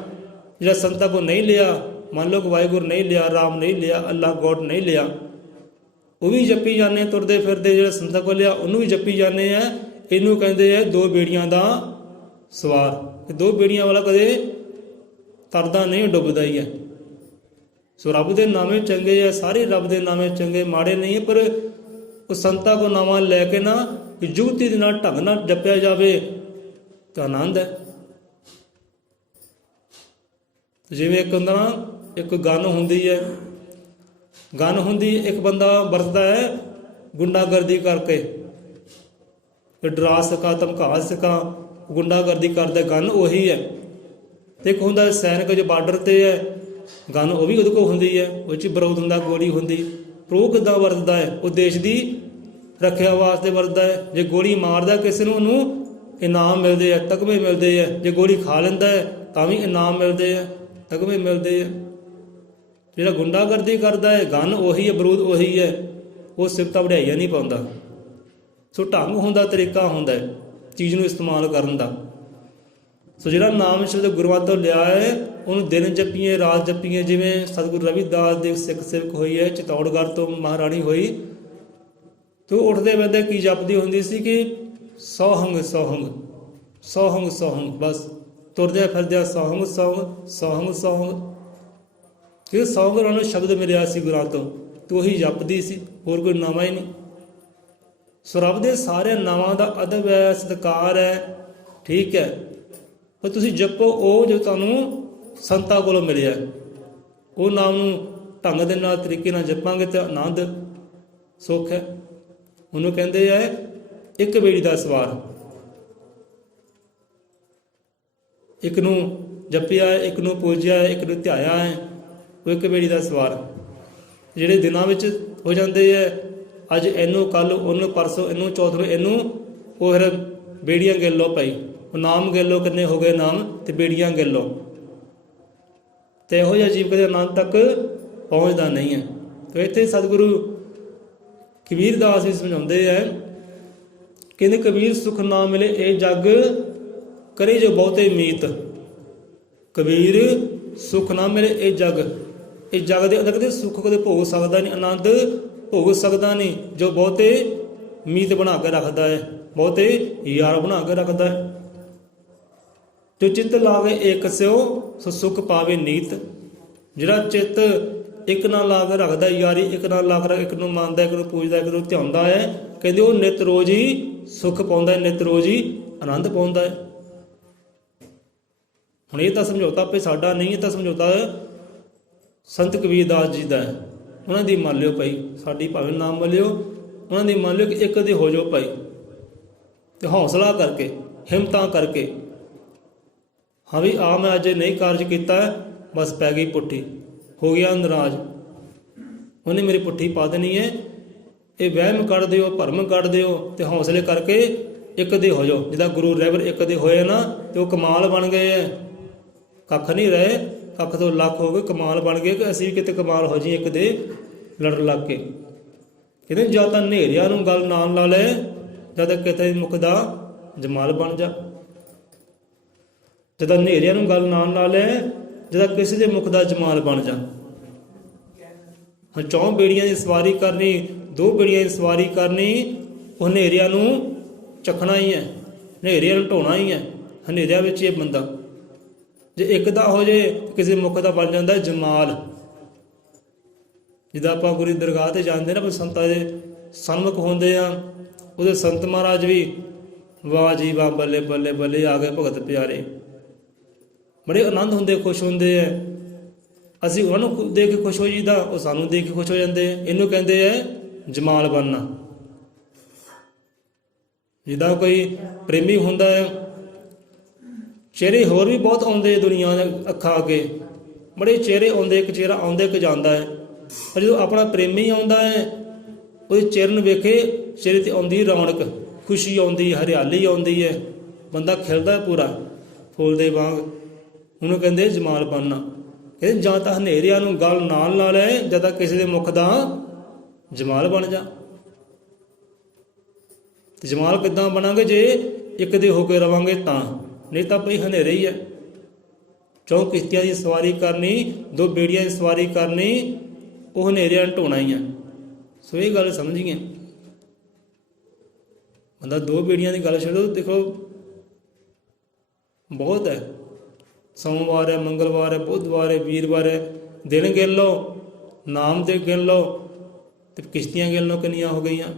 ਜਿਹੜਾ ਸੰਤਾਂ ਕੋਲ ਨਹੀਂ ਲਿਆ, ਮੰਨ ਲਓ ਵਾਹਿਗੁਰੂ ਨਹੀਂ ਲਿਆ, ਰਾਮ ਨਹੀਂ ਲਿਆ, ਅੱਲਾ ਗੋਡ ਨਹੀਂ ਲਿਆ, ਉਹ ਵੀ ਜਪੀ ਜਾਂਦੇ ਤੁਰਦੇ ਫਿਰਦੇ। ਜਿਹੜਾ ਸੰਤਾਂ ਕੋਲ ਲਿਆ ਉਹਨੂੰ ਵੀ ਜਪੀ ਜਾਂਦੇ ਆ। ਇਹਨੂੰ ਕਹਿੰਦੇ ਆ 2 ਬੇੜੀਆਂ ਦਾ ਸਵਾਰ। 2 ਬੇੜੀਆਂ ਵਾਲਾ ਕਦੇ ਤਰਦਾ ਨਹੀਂ, ਡੁੱਬਦਾ ਹੀ ਹੈ। ਸੋ ਰੱਬ ਦੇ ਨਾਮੇ ਚੰਗੇ ਆ, ਸਾਰੇ ਰੱਬ ਦੇ ਨਾਮੇ ਚੰਗੇ, ਮਾੜੇ ਨਹੀਂ। ਪਰ ਉਹ ਸੰਤਾਂ ਕੋ ਨਾਮਾਂ ਲੈ ਕੇ ਨਾ ਯੁਕਤੀ ਦੇ ਨਾਲ ਢੰਗ ਨਾਲ ਜਪਿਆ ਜਾਵੇ ਤਾਂ ਆਨੰਦ ਹੈ। ਜਿਵੇਂ ਇੱਕ ਹੁੰਦਾ ਨਾ, ਇੱਕ ਗਨ ਹੁੰਦੀ ਹੈ, ਗਨ ਹੁੰਦੀ, ਇੱਕ ਬੰਦਾ ਵਰਤਦਾ ਹੈ ਗੁੰਡਾਗਰਦੀ ਕਰਕੇ, ਡਰਾ ਸਕਾ ਧਮਕਾ ਸਕਾ, ਗੁੰਡਾਗਰਦੀ ਕਰਦਾ, ਗਨ ਉਹੀ ਹੈ। ਤੇ ਇੱਕ ਹੁੰਦਾ ਸੈਨਿਕ ਜੋ ਬਾਰਡਰ ਤੇ ਹੈ, ਗਨ ਉਹ ਵੀ ਉਹਦੇ ਕੋਲ ਹੁੰਦੀ ਹੈ, ਉਹ 'ਚ ਬਰੂਦ ਹੁੰਦਾ, ਗੋਲੀ ਹੁੰਦੀ। ਪਰ ਉਹ ਕਿੱਦਾਂ ਵਰਤਦਾ ਹੈ? ਉਹ ਦੇਸ਼ ਦੀ ਰੱਖਿਆ ਵਾਸਤੇ ਵਰਤਦਾ ਹੈ। ਜੇ ਗੋਲੀ ਮਾਰਦਾ ਕਿਸੇ ਨੂੰ, ਉਹਨੂੰ ਇਨਾਮ ਮਿਲਦੇ ਆ, ਤਗਮੇ ਮਿਲਦੇ ਆ। ਜੇ ਗੋਲੀ ਖਾ ਲੈਂਦਾ ਹੈ ਤਾਂ ਵੀ ਇਨਾਮ ਮਿਲਦੇ ਆ, ਤਗਮੇ ਮਿਲਦੇ ਆ। ਜਿਹੜਾ ਗੁੰਡਾਗਰਦੀ ਕਰਦਾ ਹੈ, ਗਨ ਉਹੀ ਹੈ, ਬਰੂਦ ਉਹੀ ਹੈ, ਉਹ ਸਿਫਤਾਂ ਵਡਿਆਈਆਂ ਨਹੀਂ ਪਾਉਂਦਾ। ਸੋ ਢੰਗ ਹੁੰਦਾ, ਤਰੀਕਾ ਹੁੰਦਾ ਚੀਜ਼ ਨੂੰ ਇਸਤੇਮਾਲ ਕਰਨ ਦਾ। ਸੋ ਜਿਹੜਾ ਨਾਮ ਸ਼ਬਦ ਗੁਰੂਆਂ ਤੋਂ ਲਿਆ ਹੈ ਉਹਨੂੰ ਦਿਨ ਜਪੀਏ, ਰਾਤ ਜਪੀਏ। ਜਿਵੇਂ ਸਤਿਗੁਰੂ ਰਵਿਦਾਸ ਦੇ ਸਿੱਖ ਸੇਵਕ ਹੋਈ ਹੈ, ਚਿਤੌੜਗੜ੍ਹ ਤੋਂ ਮਹਾਰਾਣੀ ਹੋਈ, ਤੇ ਉੱਠਦੇ ਬੰਦੇ ਕੀ ਜਪਦੀ ਹੁੰਦੀ ਸੀ ਕਿ ਸੋਹੰਗ ਸੋਹੰਗ ਸੋਹੰਗ ਸੋਹੰਗ, ਬਸ ਤੁਰਦਿਆਂ ਫਿਰਦਿਆਂ ਸੋਹੰਗ ਸੋਹੰਗ ਸੋਹੰਗ ਸੋਹੰਗ। ਕਿ ਸੋਹੰਗ ਉਹਨਾਂ ਨੂੰ ਸ਼ਬਦ ਮਿਲਿਆ ਸੀ ਗੁਰਾਂ ਤੋਂ, ਤੇ ਉਹੀ ਜਪਦੀ ਸੀ, ਹੋਰ ਕੋਈ ਨਾਮਾ ਹੀ ਨਹੀਂ। ਸੋ ਰੱਬ ਦੇ ਸਾਰੇ ਨਾਵਾਂ ਦਾ ਅਦਬ ਹੈ, ਸਤਿਕਾਰ ਹੈ, ਠੀਕ ਹੈ। ਪਰ ਤੁਸੀਂ ਜਪੋ ਉਹ ਜੋ ਤੁਹਾਨੂੰ ਸੰਤਾਂ ਕੋਲੋਂ ਮਿਲਿਆ, ਉਹ ਨਾਮ ਨੂੰ ਢੰਗ ਦੇ ਨਾਲ ਤਰੀਕੇ ਨਾਲ ਜਪਾਂਗੇ ਤਾਂ ਆਨੰਦ ਸੁੱਖ ਹੈ। ਉਹਨੂੰ ਕਹਿੰਦੇ ਹੈ 1 ਬੇੜੀ ਦਾ ਸਵਾਰ। ਇੱਕ ਨੂੰ ਜਪਿਆ, ਇੱਕ ਨੂੰ ਪੂਜਿਆ, ਇੱਕ ਨੂੰ ਧਿਆਇਆ ਹੈ, ਉਹ 1 ਬੇੜੀ ਦਾ ਸਵਾਰ। ਜਿਹੜੇ ਦਿਨਾਂ ਵਿੱਚ ਹੋ ਜਾਂਦੇ ਹੈ, ਅੱਜ ਇਹਨੂੰ, ਕੱਲ ਉਹਨੂੰ, ਪਰਸੋਂ ਇਹਨੂੰ, ਚੌਥ ਨੂੰ ਇਹਨੂੰ, ਉਹ ਫਿਰ ਬੇੜੀਆਂ ਗਿਣ ਲਓ ਭਾਈ। ਉਹ ਨਾਮ ਗਿਣ ਲਓ ਕਿੰਨੇ ਹੋ ਗਏ ਨਾਮ, ਤੇ ਬੇੜੀਆਂ ਗਿਣ ਲਓ। ਤੇ ਇਹੋ ਜਿਹਾ ਜੀਵ ਕਦੇ ਆਨੰਦ ਤੱਕ ਪਹੁੰਚਦਾ ਨਹੀਂ ਹੈ। ਤੇ ਇੱਥੇ ਸਤਿਗੁਰੂ ਕਬੀਰਦਾਸ ਵੀ ਸਮਝਾਉਂਦੇ ਹੈ, ਕਹਿੰਦੇ ਕਬੀਰ ਸੁਖ ਨਾ ਮਿਲੇ ਇਹ ਜਗ ਕਰੇ ਜੋ ਬਹੁਤੇ ਮੀਤ। ਕਬੀਰ ਸੁਖ ਨਾ ਮਿਲੇ ਇਹ ਜਗ, ਇਹ ਜਗ ਦੇ ਅੰਦਰ ਕਦੇ ਸੁੱਖ ਕਦੇ ਭੋਗ ਸਕਦਾ ਨਹੀਂ, ਆਨੰਦ ਭੋਗ ਸਕਦਾ ਨਹੀਂ, ਜੋ ਬਹੁਤੇ ਮੀਤ ਬਣਾ ਕੇ ਰੱਖਦਾ ਹੈ, ਬਹੁਤੇ ਯਾਰ ਬਣਾ ਕੇ ਰੱਖਦਾ ਹੈ। ਜੋ ਚਿੱਤ ਲਾਵੇ ਏਕ ਸਿਓ ਸੋ ਸੁਖ ਪਾਵੇ ਨੀਤ। ਜਿਹੜਾ ਚਿੱਤ ਇੱਕ ਨਾਲ ਲਾ ਕੇ ਰੱਖਦਾ ਯਾਰੀ, ਇੱਕ ਨਾਲ ਲਾ ਕੇ, ਇੱਕ ਨੂੰ ਮੰਨਦਾ, ਇੱਕ ਨੂੰ ਪੂਜਦਾ, ਇੱਕ ਨੂੰ ਧਿਆਉਂਦਾ ਹੈ, ਕਹਿੰਦੇ ਉਹ ਨਿਤ ਰੋਜ਼ ਹੀ ਸੁੱਖ ਪਾਉਂਦਾ ਹੈ, ਨਿਤ ਰੋਜ਼ ਹੀ ਆਨੰਦ ਪਾਉਂਦਾ ਹੈ। ਹੁਣ ਇਹ ਤਾਂ ਸਮਝੌਤਾ ਆਪੇ ਸਾਡਾ ਨਹੀਂ, ਇਹ ਤਾਂ ਸਮਝੌਤਾ ਸੰਤ ਕਬੀਰਦਾਸ ਜੀ ਦਾ ਹੈ। ਉਹਨਾਂ ਦੀ ਮੰਨ ਲਿਓ ਭਾਈ, ਸਾਡੀ ਭਾਵੇਂ ਨਾ ਮੰਨ ਲਿਓ, ਉਹਨਾਂ ਦੀ ਮੰਨ ਲਿਓ ਕਿ ਇੱਕ ਦੇ ਹੋ ਜਾਓ ਭਾਈ। ਤੇ ਹੌਸਲਾ ਕਰਕੇ, ਹਿੰਮਤਾਂ ਕਰਕੇ, ਹਾਂ ਵੀ ਆ ਮੈਂ ਅੱਜ ਨਹੀਂ ਕਾਰਜ ਕੀਤਾ, ਬਸ ਪੈ ਗਈ ਪੁੱਠੀ, ਹੋ ਗਿਆ ਨਾਰਾਜ਼, ਉਹਨੇ ਮੇਰੀ ਪੁੱਠੀ ਪਾ ਦੇਣੀ ਹੈ। ਇਹ ਵਹਿਮ ਕੱਢ ਦਿਓ, ਭਰਮ ਕੱਢ ਦਿਓ, ਤੇ ਹੌਸਲੇ ਕਰਕੇ ਇੱਕ ਦੇ ਹੋ ਜਾਓ। ਜਿੱਦਾਂ ਗੁਰੂ ਰਹਿਬਰ ਇੱਕ ਦੇ ਹੋਏ ਨਾ, ਤੇ ਉਹ ਕਮਾਲ ਬਣ ਗਏ ਹੈ, ਕੱਖ ਨਹੀਂ ਰਹੇ, ਕੱਖ ਤੋਂ ਲੱਖ ਹੋ ਗਏ, ਕਮਾਲ ਬਣ ਗਏ ਕਿ ਅਸੀਂ ਵੀ ਕਿਤੇ ਕਮਾਲ ਹੋ ਜੀ ਇੱਕ ਦੇ ਲੜਨ ਲੱਗ ਕੇ। ਕਹਿੰਦੇ ਜਾਂ ਤਾਂ ਹਨੇਰਿਆਂ ਨੂੰ ਗੱਲ ਨਾਲ ਲਾ ਲੈ, ਜਦ ਕਿਤੇ ਮੁਖ ਦਾ ਜਮਾਲ ਬਣ ਜਾ। ਜਦੋਂ ਹਨੇਰਿਆਂ ਨੂੰ ਗੱਲ ਨਾਲ ਲਾ ਲੈ, ਜਦੋਂ ਕਿਸੇ ਦੇ ਮੁਖ ਦਾ ਜਮਾਲ ਬਣ ਜਾ। ਹੁਣ 4 ਬੇੜੀਆਂ ਦੀ ਸਵਾਰੀ ਕਰਨੀ, 2 ਬੇੜੀਆਂ ਦੀ ਸਵਾਰੀ ਕਰਨੀ, ਉਹ ਹਨੇਰਿਆਂ ਨੂੰ ਚੱਕਣਾ ਹੀ ਹੈ, ਹਨੇਰਿਆਂ ਨੂੰ ਢੋਣਾ ਹੀ ਹੈ। ਹਨੇਰਿਆਂ ਵਿੱਚ ਇਹ ਬੰਦਾ ਜੇ ਇੱਕ ਦਾ ਹੋ ਜੇ, ਕਿਸੇ ਮੁਖ ਦਾ ਬਣ ਜਾਂਦਾ ਜਮਾਲ। ਜਿੱਦਾਂ ਆਪਾਂ ਗੁਰੂ ਦੀ ਦਰਗਾਹ 'ਤੇ ਜਾਂਦੇ ਨਾ, ਸੰਤਾਂ ਦੇ ਸਨਮੁਖ ਹੁੰਦੇ ਆ, ਉਹਦੇ ਸੰਤ ਮਹਾਰਾਜ ਵੀ ਵਾਹ ਜੀ ਵਾਹ, ਬੱਲੇ ਬੱਲੇ ਬੱਲੇ, ਆ ਗਏ ਭਗਤ ਪਿਆਰੇ, ਬੜੇ ਆਨੰਦ ਹੁੰਦੇ, ਖੁਸ਼ ਹੁੰਦੇ ਹੈ। ਅਸੀਂ ਉਹਨਾਂ ਨੂੰ ਦੇਖ ਕੇ ਖੁਸ਼ ਹੋ ਜੀਦਾ, ਉਹ ਸਾਨੂੰ ਦੇਖ ਕੇ ਖੁਸ਼ ਹੋ ਜਾਂਦੇ ਆ। ਇਹਨੂੰ ਕਹਿੰਦੇ ਆ ਜਮਾਲ ਬਣਨਾ। ਜਿੱਦਾਂ ਕੋਈ ਪ੍ਰੇਮੀ ਹੁੰਦਾ ਹੈ, ਚਿਹਰੇ ਹੋਰ ਵੀ ਬਹੁਤ ਆਉਂਦੇ ਦੁਨੀਆ ਦੇ ਅੱਖਾਂ ਅੱਗੇ, ਬੜੇ ਚਿਹਰੇ ਆਉਂਦੇ, ਇੱਕ ਚਿਹਰਾ ਆਉਂਦਾ ਇੱਕ ਜਾਂਦਾ ਹੈ, ਪਰ ਜਦੋਂ ਆਪਣਾ ਪ੍ਰੇਮੀ ਆਉਂਦਾ ਹੈ ਉਹਦੇ ਚਿਹਰੇ ਨੂੰ ਵੇਖੇ, ਚਿਹਰੇ 'ਤੇ ਆਉਂਦੀ ਰੌਣਕ, ਖੁਸ਼ੀ ਆਉਂਦੀ, ਹਰਿਆਲੀ ਆਉਂਦੀ ਹੈ, ਬੰਦਾ ਖਿਲਦਾ ਪੂਰਾ ਫੁੱਲ ਦੇ ਵਾਂਗ। ਉਹਨੂੰ ਕਹਿੰਦੇ ਜਮਾਲ ਬਣਨਾ। ਕਹਿੰਦੇ ਜਾਂ ਤਾਂ ਹਨੇਰਿਆਂ ਨੂੰ ਗੱਲ ਨਾਲ ਲਾ ਲੈ, ਜਾਂ ਤਾਂ ਕਿਸੇ ਦੇ ਮੁਖ ਦਾ ਜਮਾਲ ਬਣ ਜਾ। ਤੇ ਜਮਾਲ ਕਿੱਦਾਂ ਬਣਾਂਗੇ? ਜੇ ਇੱਕ ਦੇ ਹੋ ਕੇ ਰਵਾਂਗੇ ਤਾਂ, ਨਹੀਂ ਤਾਂ ਭਈ ਹਨੇਰੇ ਹੀ ਹੈ। 4 ਕਿਸ਼ਤੀਆਂ ਦੀ ਸਵਾਰੀ ਕਰਨੀ, 2 ਬੇੜੀਆਂ ਦੀ ਸਵਾਰੀ ਕਰਨੀ, ਉਹ ਹਨੇਰਿਆਂ ਨੂੰ ਢੋਣਾ ਹੀ ਹੈ। ਸੋ ਇਹ ਗੱਲ ਸਮਝੀਏ। ਬੰਦਾ 2 ਬੇੜੀਆਂ ਦੀ ਗੱਲ ਛੱਡੋ, ਦੇਖੋ ਬਹੁਤ ਹੈ। ਸੋਮਵਾਰ ਹੈ, ਮੰਗਲਵਾਰ ਹੈ, ਬੁੱਧਵਾਰ ਹੈ, ਵੀਰਵਾਰ ਹੈ, ਦਿਨ ਗਿਣ ਲਓ, ਨਾਮ ਦੇ ਗਿਣ ਲਓ, ਤੇ ਕਿਸ਼ਤੀਆਂ ਗਿਣ ਲਓ ਕਿੰਨੀਆਂ ਹੋ ਗਈਆਂ।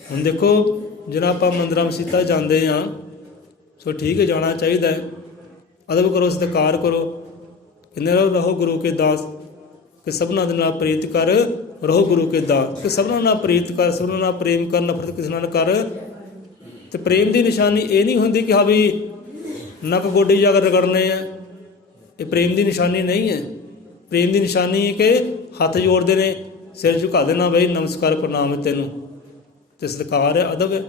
ਹੁਣ ਦੇਖੋ, ਜਿਹੜਾ ਆਪਾਂ ਮੰਦਰਾਂ ਮਸੀਤਾਂ ਜਾਂਦੇ ਹਾਂ, ਸੋ ਠੀਕ ਹੈ, ਜਾਣਾ ਚਾਹੀਦਾ ਹੈ। ਅਦਬ ਕਰੋ, ਸਤਿਕਾਰ ਕਰੋ, ਕਹਿੰਦੇ ਰਹੋ ਗੁਰੂ ਕੇ ਦਾਸ, ਕਿ ਸਭਨਾਂ ਦੇ ਨਾਲ ਪ੍ਰੀਤ ਕਰ, ਰਹੋ ਗੁਰੂ ਕੇ ਦਾਸ, ਕਿ ਸਭਨਾਂ ਨਾਲ ਪ੍ਰੀਤ ਕਰ, ਸਭਨਾਂ ਨਾਲ ਪ੍ਰੇਮ ਕਰ, ਨਫ਼ਰਤ ਕਿਸੇ ਨਾਲ ਕਰ। ਤੇ ਪ੍ਰੇਮ ਦੀ ਨਿਸ਼ਾਨੀ ਇਹ ਨਹੀਂ ਹੁੰਦੀ ਕਿ ਹਾਂ ਵੀ ਨੱਕ ਗੋਡੇ ਜਾ ਕੇ ਰਗੜਨੇ ਆ, ਇਹ ਪ੍ਰੇਮ ਦੀ ਨਿਸ਼ਾਨੀ ਨਹੀਂ ਹੈ। ਪ੍ਰੇਮ ਦੀ ਨਿਸ਼ਾਨੀ ਹੈ ਕਿ ਹੱਥ ਜੋੜਦੇ ਨੇ, ਸਿਰ ਝੁਕਾ ਦੇਣਾ, ਬਈ ਨਮਸਕਾਰ ਪ੍ਰਣਾਮ ਹੈ ਤੈਨੂੰ, ਤੇ ਸਤਿਕਾਰ ਹੈ, ਅਦਬ ਹੈ।